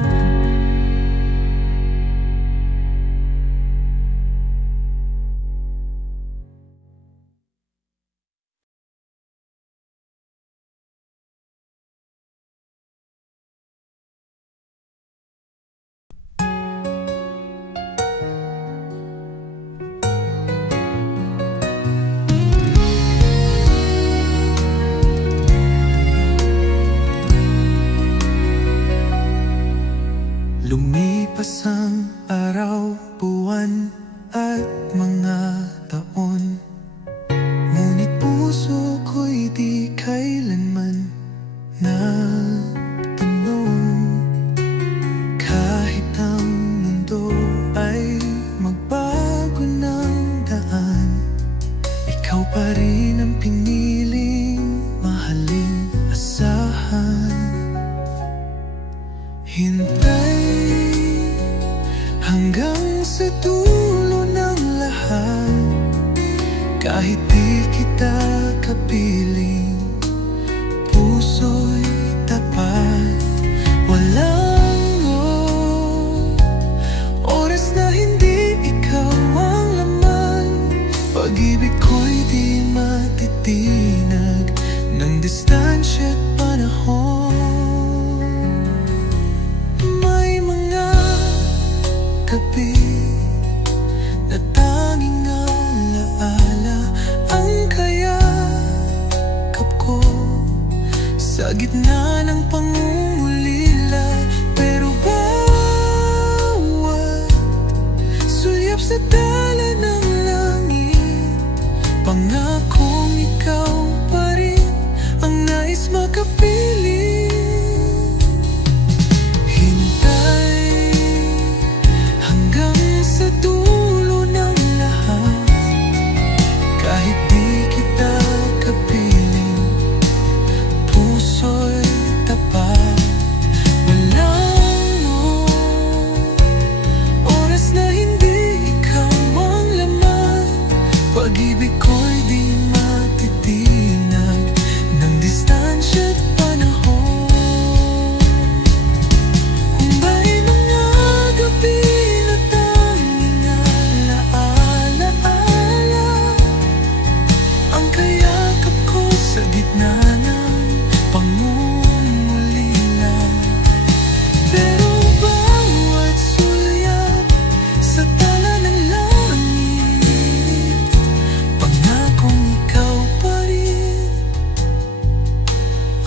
Lumipas ang araw, buwan at mga taon, ngunit puso ko'y di kailanman nagtanong. Kahit ang mundo ay magbago ng daan, ikaw pa rin ang piniling mahalin, asahan. Hintay hanggang sa dulo ng lahat, kahit di kita kapiling, puso'y tapat. Walang oras na hindi ikaw ang laman. Pag-ibig ko'y di matitinag ng distansya at panahon. May mga gabi na tanging alaala ang kayakap ko pag-ibig ko'y di matitinag ng distansya't panahon. Kung ba'y mga gabi na tanging alaala, ang kayakap ko sa gitna ng pangungulila. Pero bawat sulyap sa tala ng langit, pangakong ikaw pa rin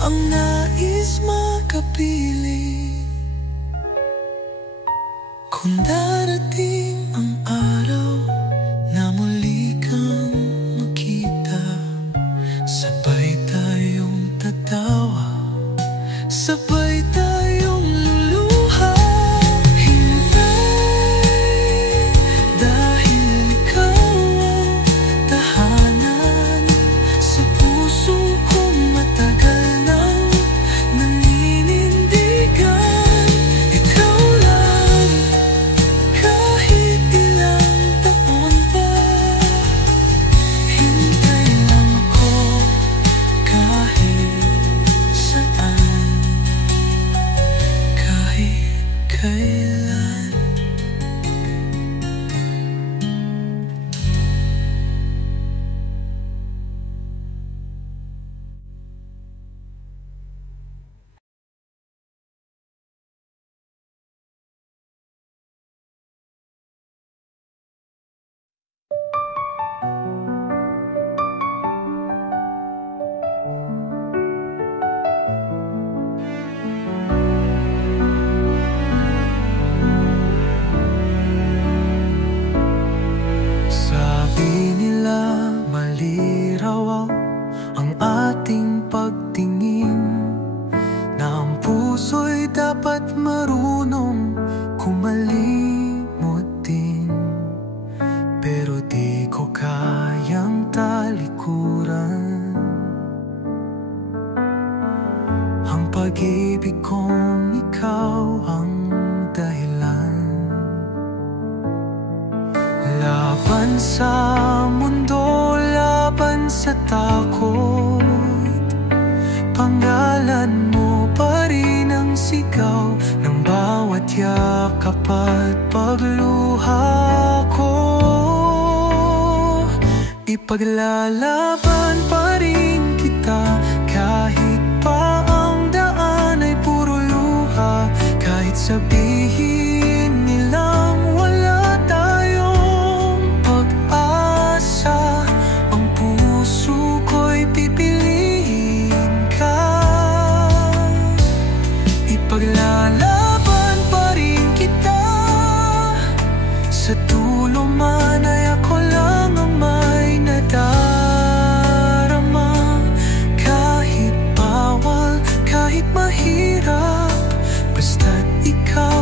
ang nais makapiling. Kung darating ang araw na muli kang makita, sabay tayong tatawa, sabay tayong luluha. Hintay, dahil ikaw ang tahanan sa puso kong matagal nang naninindigan. Ikaw lang, kahit ilang taon pa. Hintay lang ako kahit saan, kahit kailan. Sabi nila mali raw ang ating pagtingin, na ang puso'y dapat marunong kumalimot din. Pero di ko kayang talikuran ang pag-ibig kong ikaw ang dahilan. Laban sa mundo, laban sa takot, pangalan mo pa rin ang sigaw ng bawat yakap at pagluha ko. Ipaglalaban pa rin kita kahit pa ang daan ay puro luha. Kahit sabihin nilang wala tayong pag-asa, ang puso ko'y pipiliin ka. Ipaglalaban pa rin kita, sa dulo man ay ako lang ang may nadarama. Kahit bawal, kahit mahirap, basta't ikaw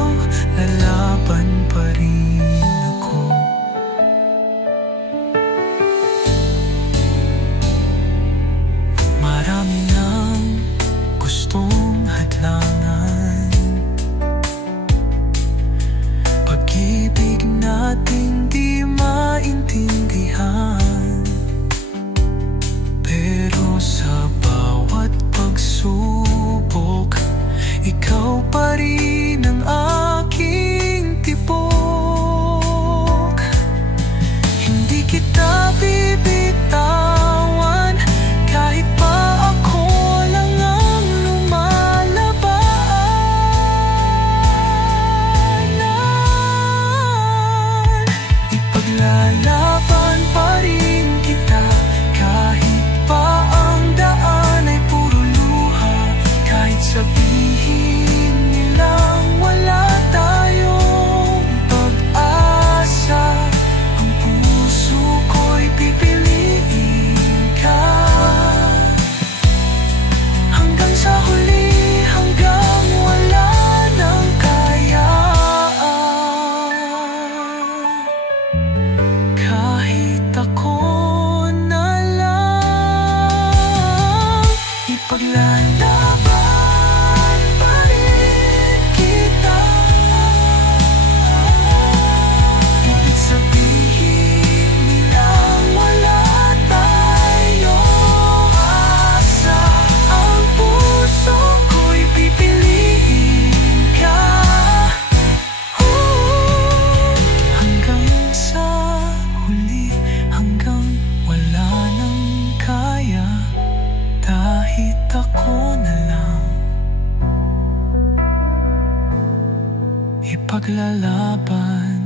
Ipaglalaban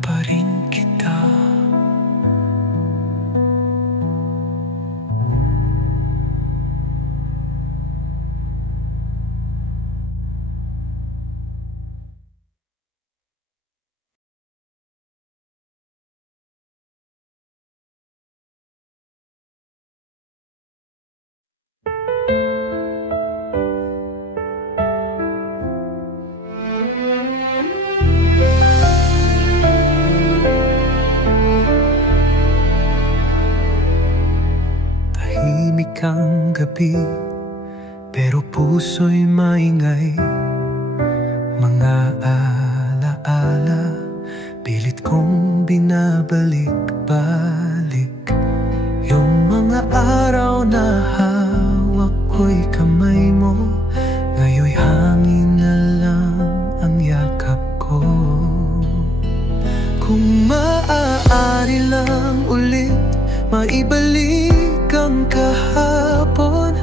pa rin kita. Tahimik ang gabi, pero puso'y maingay. Mga alaala, pilit kong binabalik-balik. Yung mga araw na hawak ko'y kamay mo, ngayon'y hangin na lang ang yakap ko. Kung maaari lang ulit maibalik ang kahapon,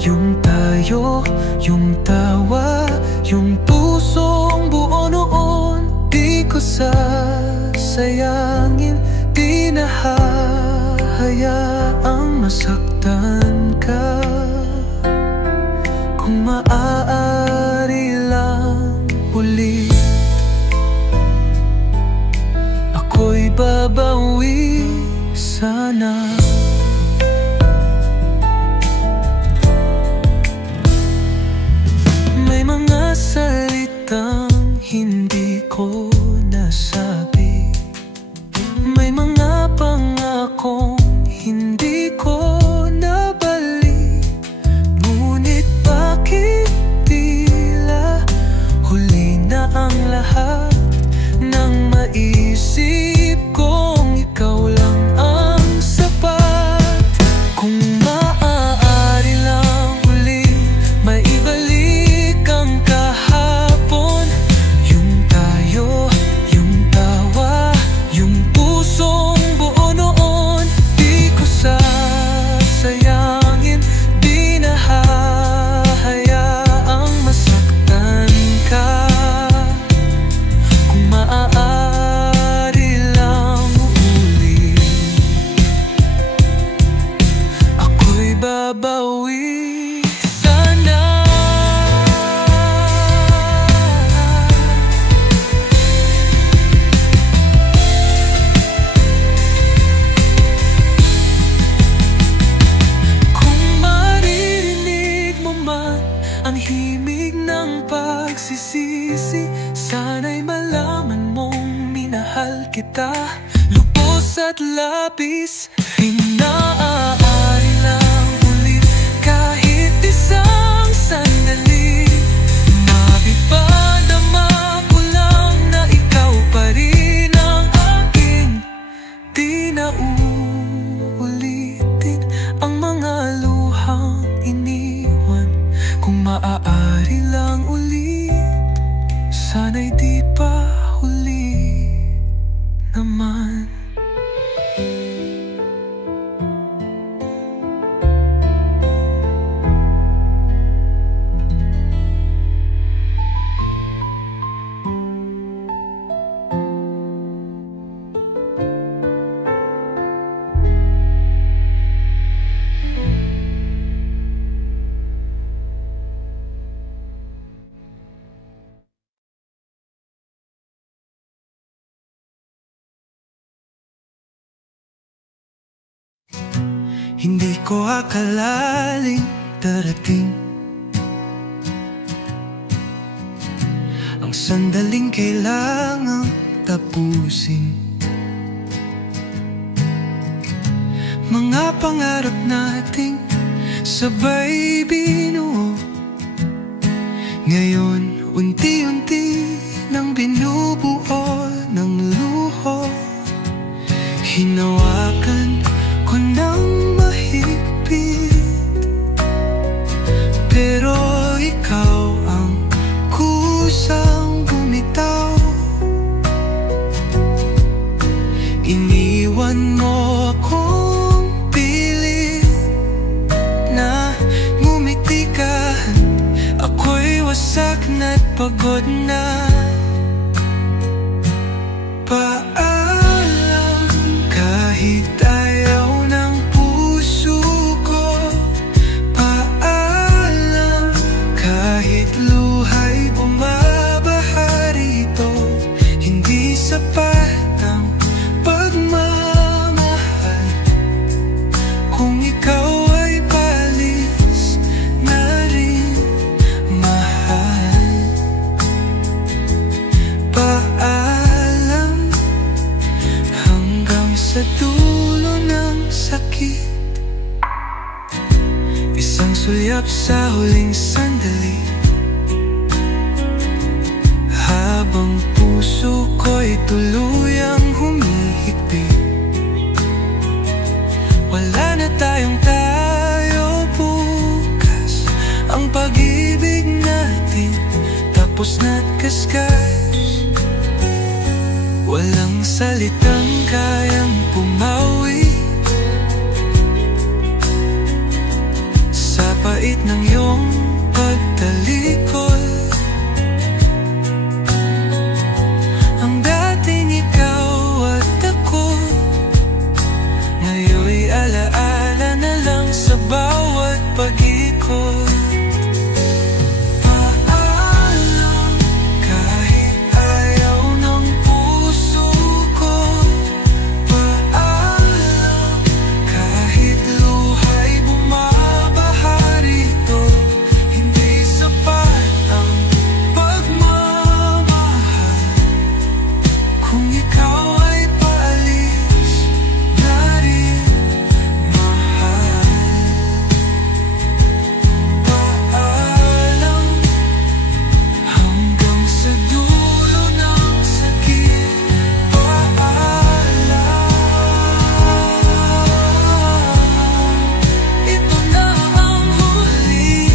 yung tayo, yung tawa, yung pusong buo noon. Di ko sasayangin, di na hahayaang masaktan ka. Kung maaari lang ulit, ako'y babawi sana. May mga salitang hindi ko nasabi, may mga pangakong hindi ko nabalik. Ngunit bakit tila huli na ang lahat ng maisip kong ikaw lang ang sapat. Kung maaari lang ulit maibalik ang kahapon, yung tayo, yung tawa, yung pusong buo noon. Di ko sasayangin, di na hahayaang masaktan ka. Kung maaari lang ulit, ako'y babawi sana. Kung maririnig mo man ang himig ng pagsisisi, sana'y malaman mong minahal kita lubos at labis. Pinaaari lang ulit kahit isang sandali, mapipadama ko lang na ikaw pa rin ang aking. Di na uulitin ang mga luhang iniwan. Kung maaari lang ulit, sana'y di pa huli naman. Hindi ko akalaling darating ang sandaling kailangang tapusin. Mga pangarap nating sabay binuo, ngayon unti-unti nang binubuo ng luho. Hinawakan ko ng mahigpit, pero ikaw ang kusang bumitaw. Iniwan mo akong pilit na ngumiti ka. Ako'y wasak na't pagod na, sulyap sa huling sandali, habang puso ko'y tuluyang humihigpit. Wala na tayong tayo bukas, ang pag-ibig natin tapos na't kaskas. Walang salitang kayang pumawi sa pait ng iyong pagtalikod. Ang dating ikaw at ako ngayon'y alaala na lang sa bawat pag-ikot. Paalam kahit ayaw ng puso ko, paalam kahit luha'y bumabaha rito. Hindi sapat ang pagmamahal kung ikaw ay paalis na rin, mahal. Paalam hanggang sa dulo ng sakit. Paalam, ito na ang huli.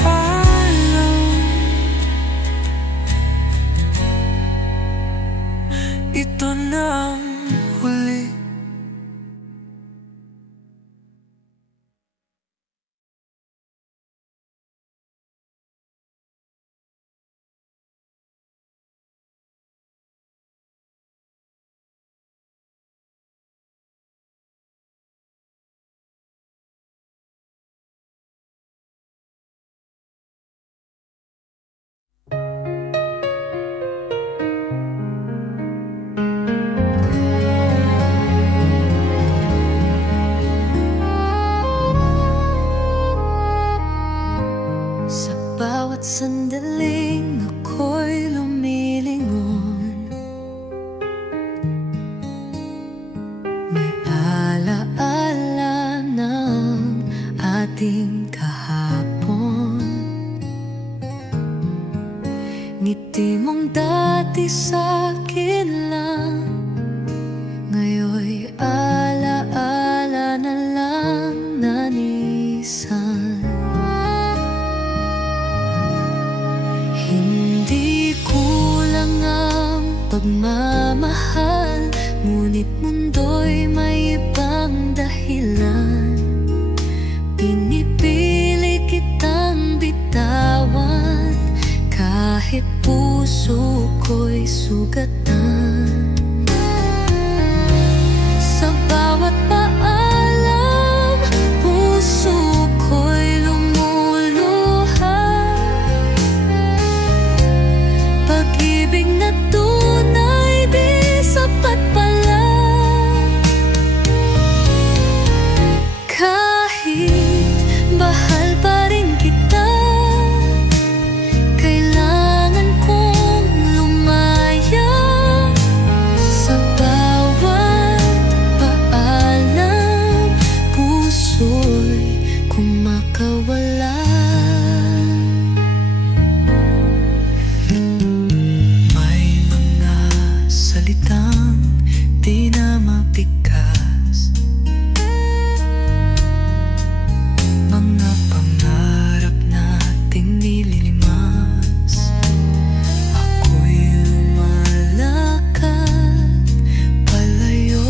Paalam, ito na ang huli. Sa bawat sandaling ako'y lumilingon, may alaala ng ating kahapon. Ngiti mong dati sa'kin lang, ngayon'y alaala na lang nanisan. Hindi kulang ang pagmamahal, ngunit mundo'y may ibang dahilan. Pinipili kitang bitawan kahit puso ko'y sugatan. Sa bawat paalam, puso ko'y lumuluha. Pag-ibig na tunay di sapat pala, kahit bahal pa rin kita. Kailangan kong lumaya sa bawat paalam, puso'y kumakawala. May mga salitang di na mabigkas, mga pangarap nating nililimas. Ako'y lumalakad palayo,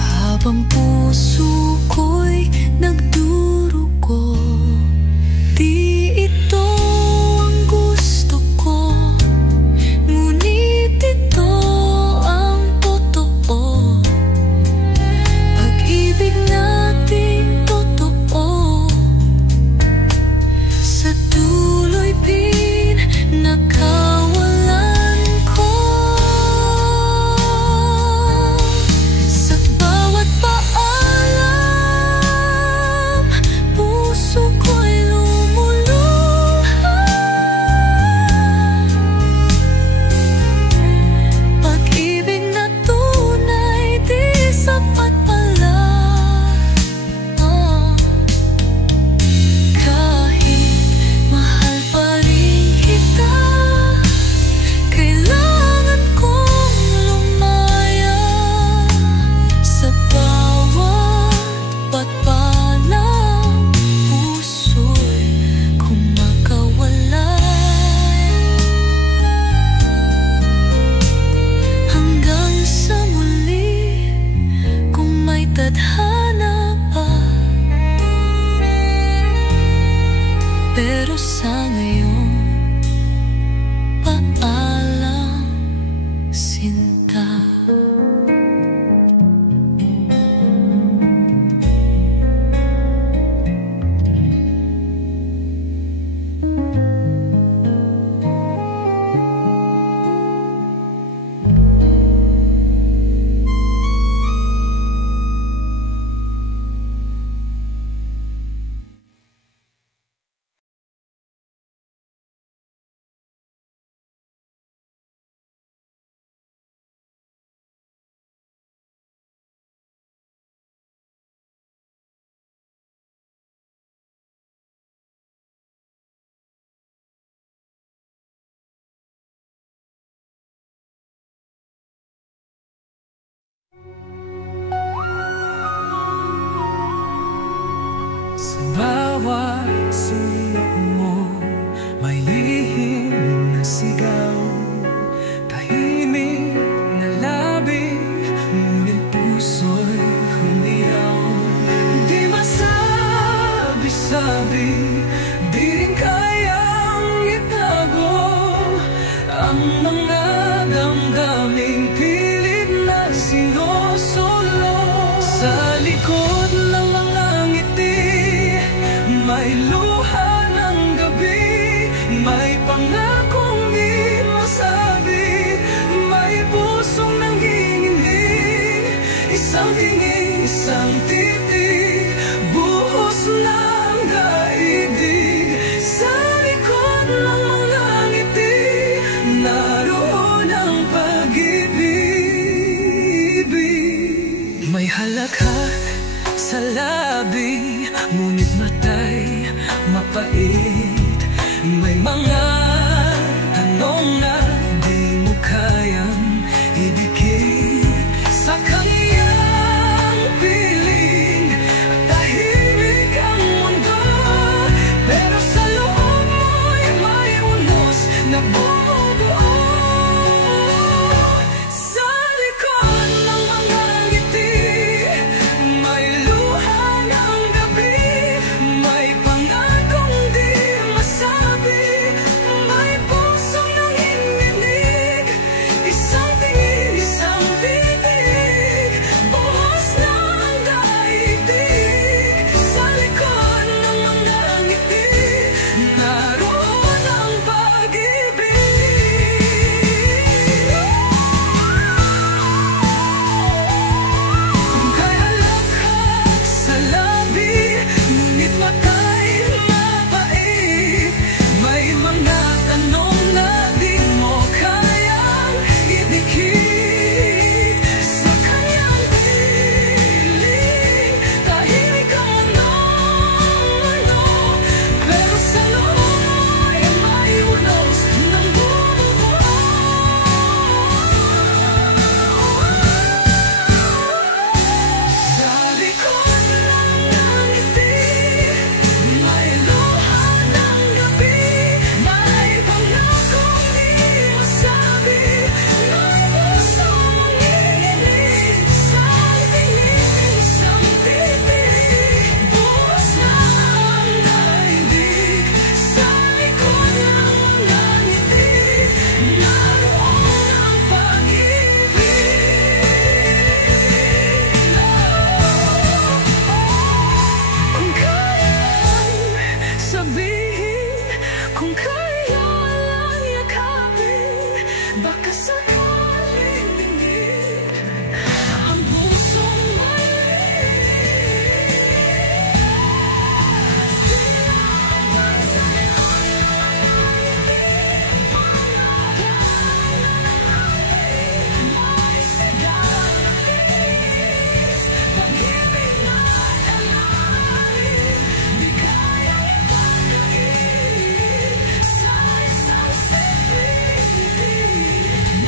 habang puso ko'y nagdurugo. Di ito ang gusto ko, ngunit ito ang mga damdaming pilit na sinusulong. Sa likod ng mga ngiti, may luha ng gabi, may pangakong di masabi, may pusong nanginginig, isang tingin, isang titig, buhos ng daigdig. Sa likod ng mga ngiti, naroon ang pag-ibig. May halakhak sa labi, ngunit matay mapait. May mga tanong na di mo kayang idikit sa kanyang piling. Tahimik ang mundo, pero sa loob mo'y may unos na bumubuo. Sa likod ng mga ngiti, may luha ng gabi, may pangakong di masabi, may pusong nanginginig, isang tingin, isang titig, buhos ng daigdig. Sa likod ng mga ngiti, naroon ang pag-ibig. Kung kay halakhak sa labi, ngunit matay mapait, may mga tanong na di mo kayang idikit sa kanyang piling. Tahimik ang mundo, pero sa loob mo'y may unos ng bumubuo. Sa likod ng ngiti, may luha ng gabi, may pangakong di masabi, may pusong nanginginig, isang tingin, isang titig, buhos ng daigdig. Sa likod ng mga ngiti, naroon ang pag-ibig. Kung kailan sabihin, kung kailan lang yakapin, baka sakaling tingin ang pusong may sigaw na tiis, pag-ibig na alalim, di kaya ipagkain sa isang sipitin.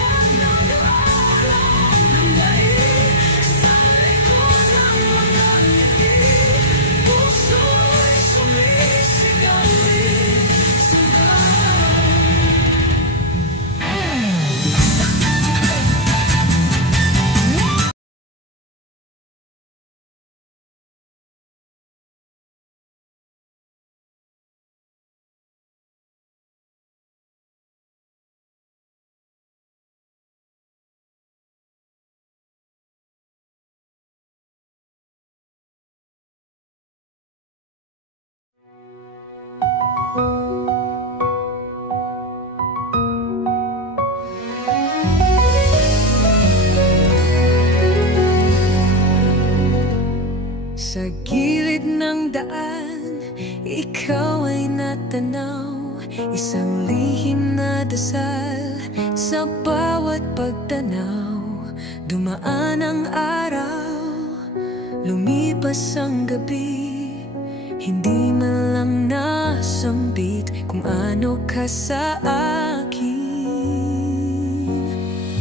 Magdadaanan ng daig, sa likod ng mga ngiti, puso'y sumisigaw din sa Sa gilid ng daan, ikaw ay natanaw, isang lihim na dasal sa bawat pagtanaw. Dumaan ang araw, lumipas ang gabi, hindi man lang nasambit kung ano ka sa akin.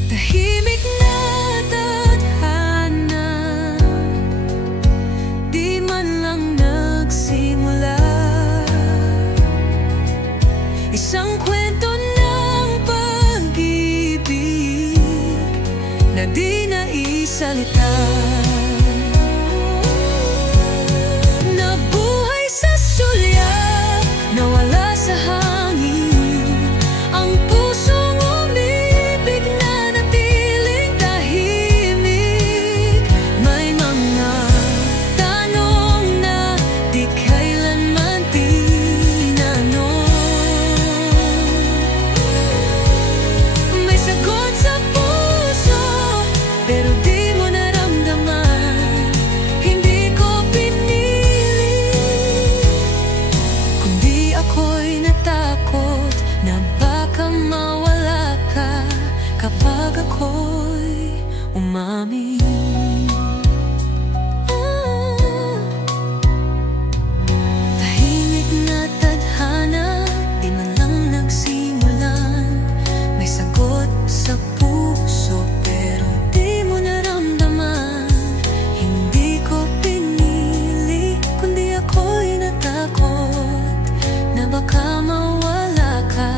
Tahimik na tadhana, di man lang nagsimula, isang kwento ng pag-ibig na di naisalita. Nabuhay sa sulyap, nawala sa hangin, namin. Tahimik na tadhana, di man lang nagsimulan. May sagot sa puso pero di mo naramdaman. Hindi ko pinili, kundi ako'y natakot na baka mawala ka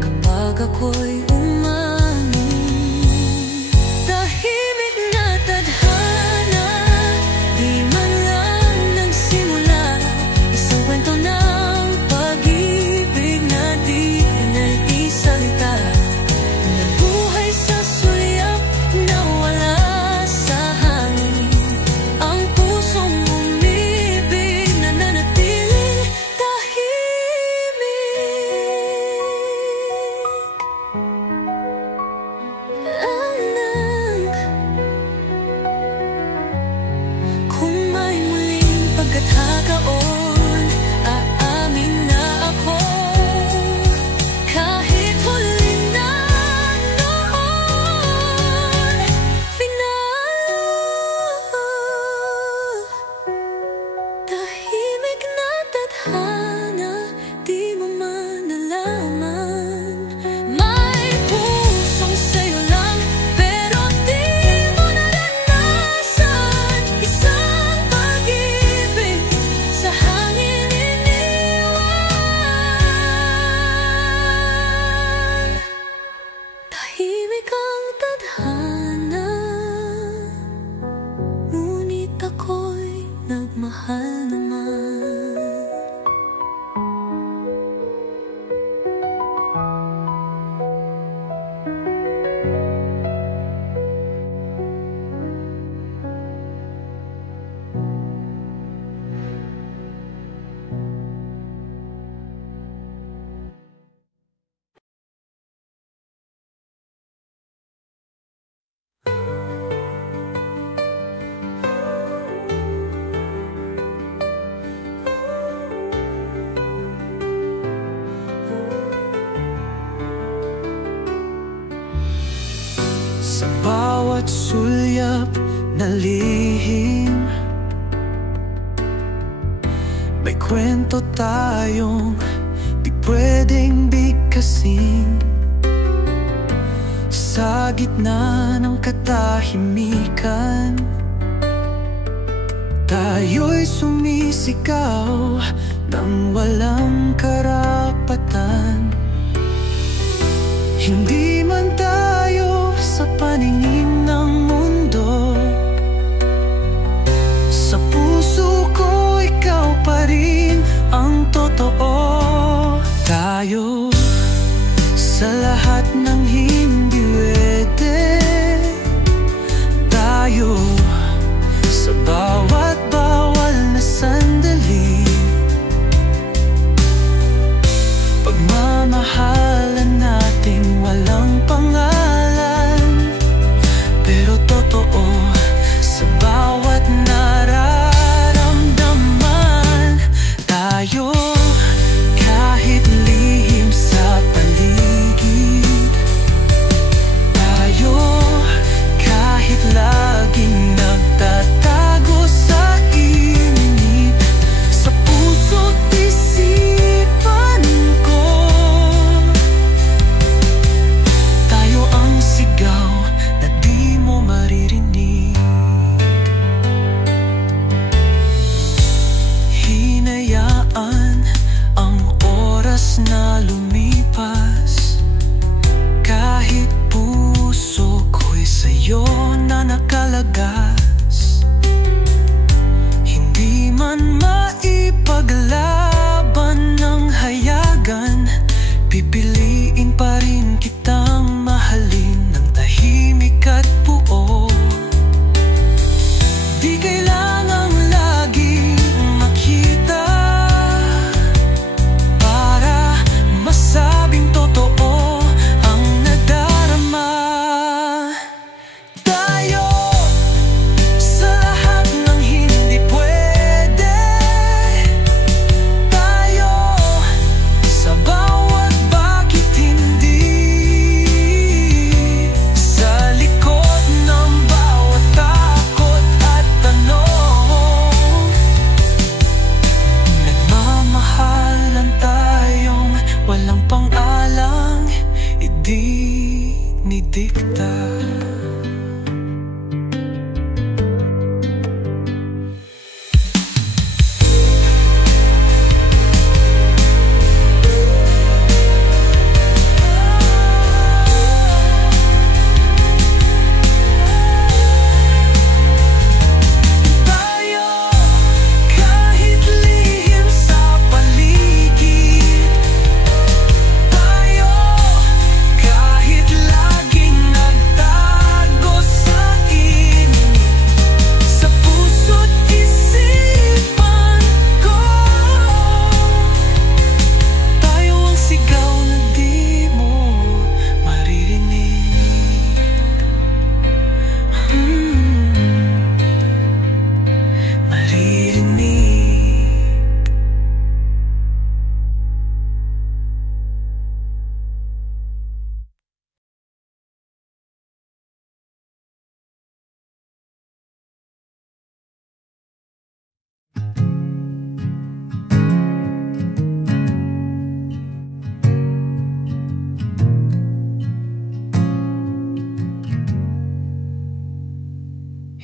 kapag ako'y sa bawat sulyap na lihim, may kwento tayong di pwedeng bigkasin. Sa gitna ng katahimikan, tayo'y sumisigaw nang walang karapatan. Hindi man tayo sa paningin ng mundo, sa puso ko ikaw pa rin ang totoo. Tayo sa lahat ng hindi pwede, tayo sa bawat bawal na sandali. Pagmamahalan nating walang pangalan, pero totoo sa bawat nararamdaman. Tayo kahit lihim sa paligid, dikta.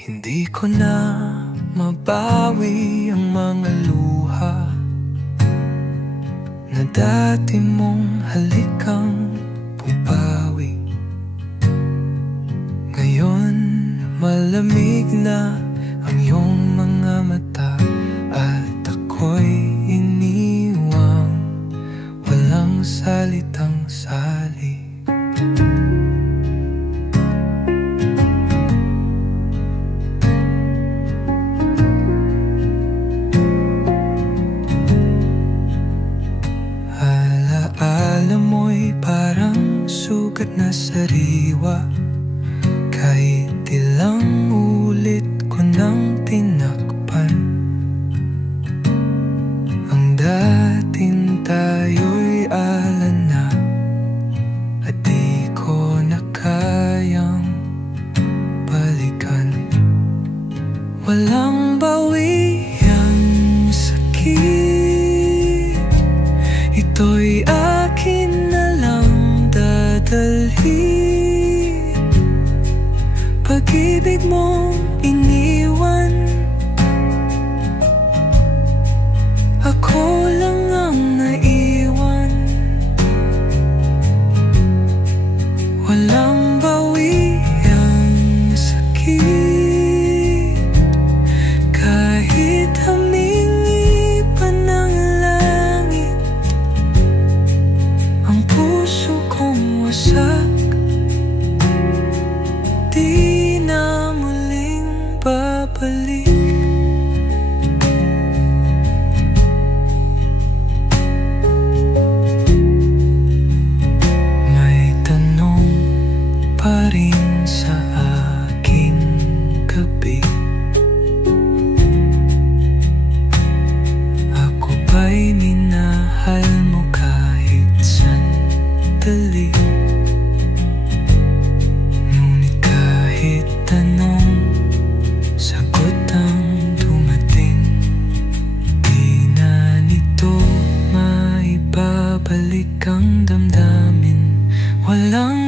Hindi ko na mabawi ang mga luha na dati mong halikang pupawi. Ngayon malamig na ang iyong mga mata at ako'y iniwang walang salitang sali. Sugat na sariwa, kahit ilang ulit ko nang tinakpan. Ang dating tayo'y alana at di ko na kayang balikan. Walang bawi ang sakit, ito'y akin na lang dalhin. Pag-ibig mong iniwan, ako lang ang naiwan. Walang bawi ang sakit, kahit humingi pa ng langit. Ang puso kong wasak, di na muling babalik. May tanong pa rin sa aking gabi, ako ba'y minahal mo kahit sandali? Ngunit kahit tanong, sagot ang dumating. Di na nito maibabalik ang damdamin. Walang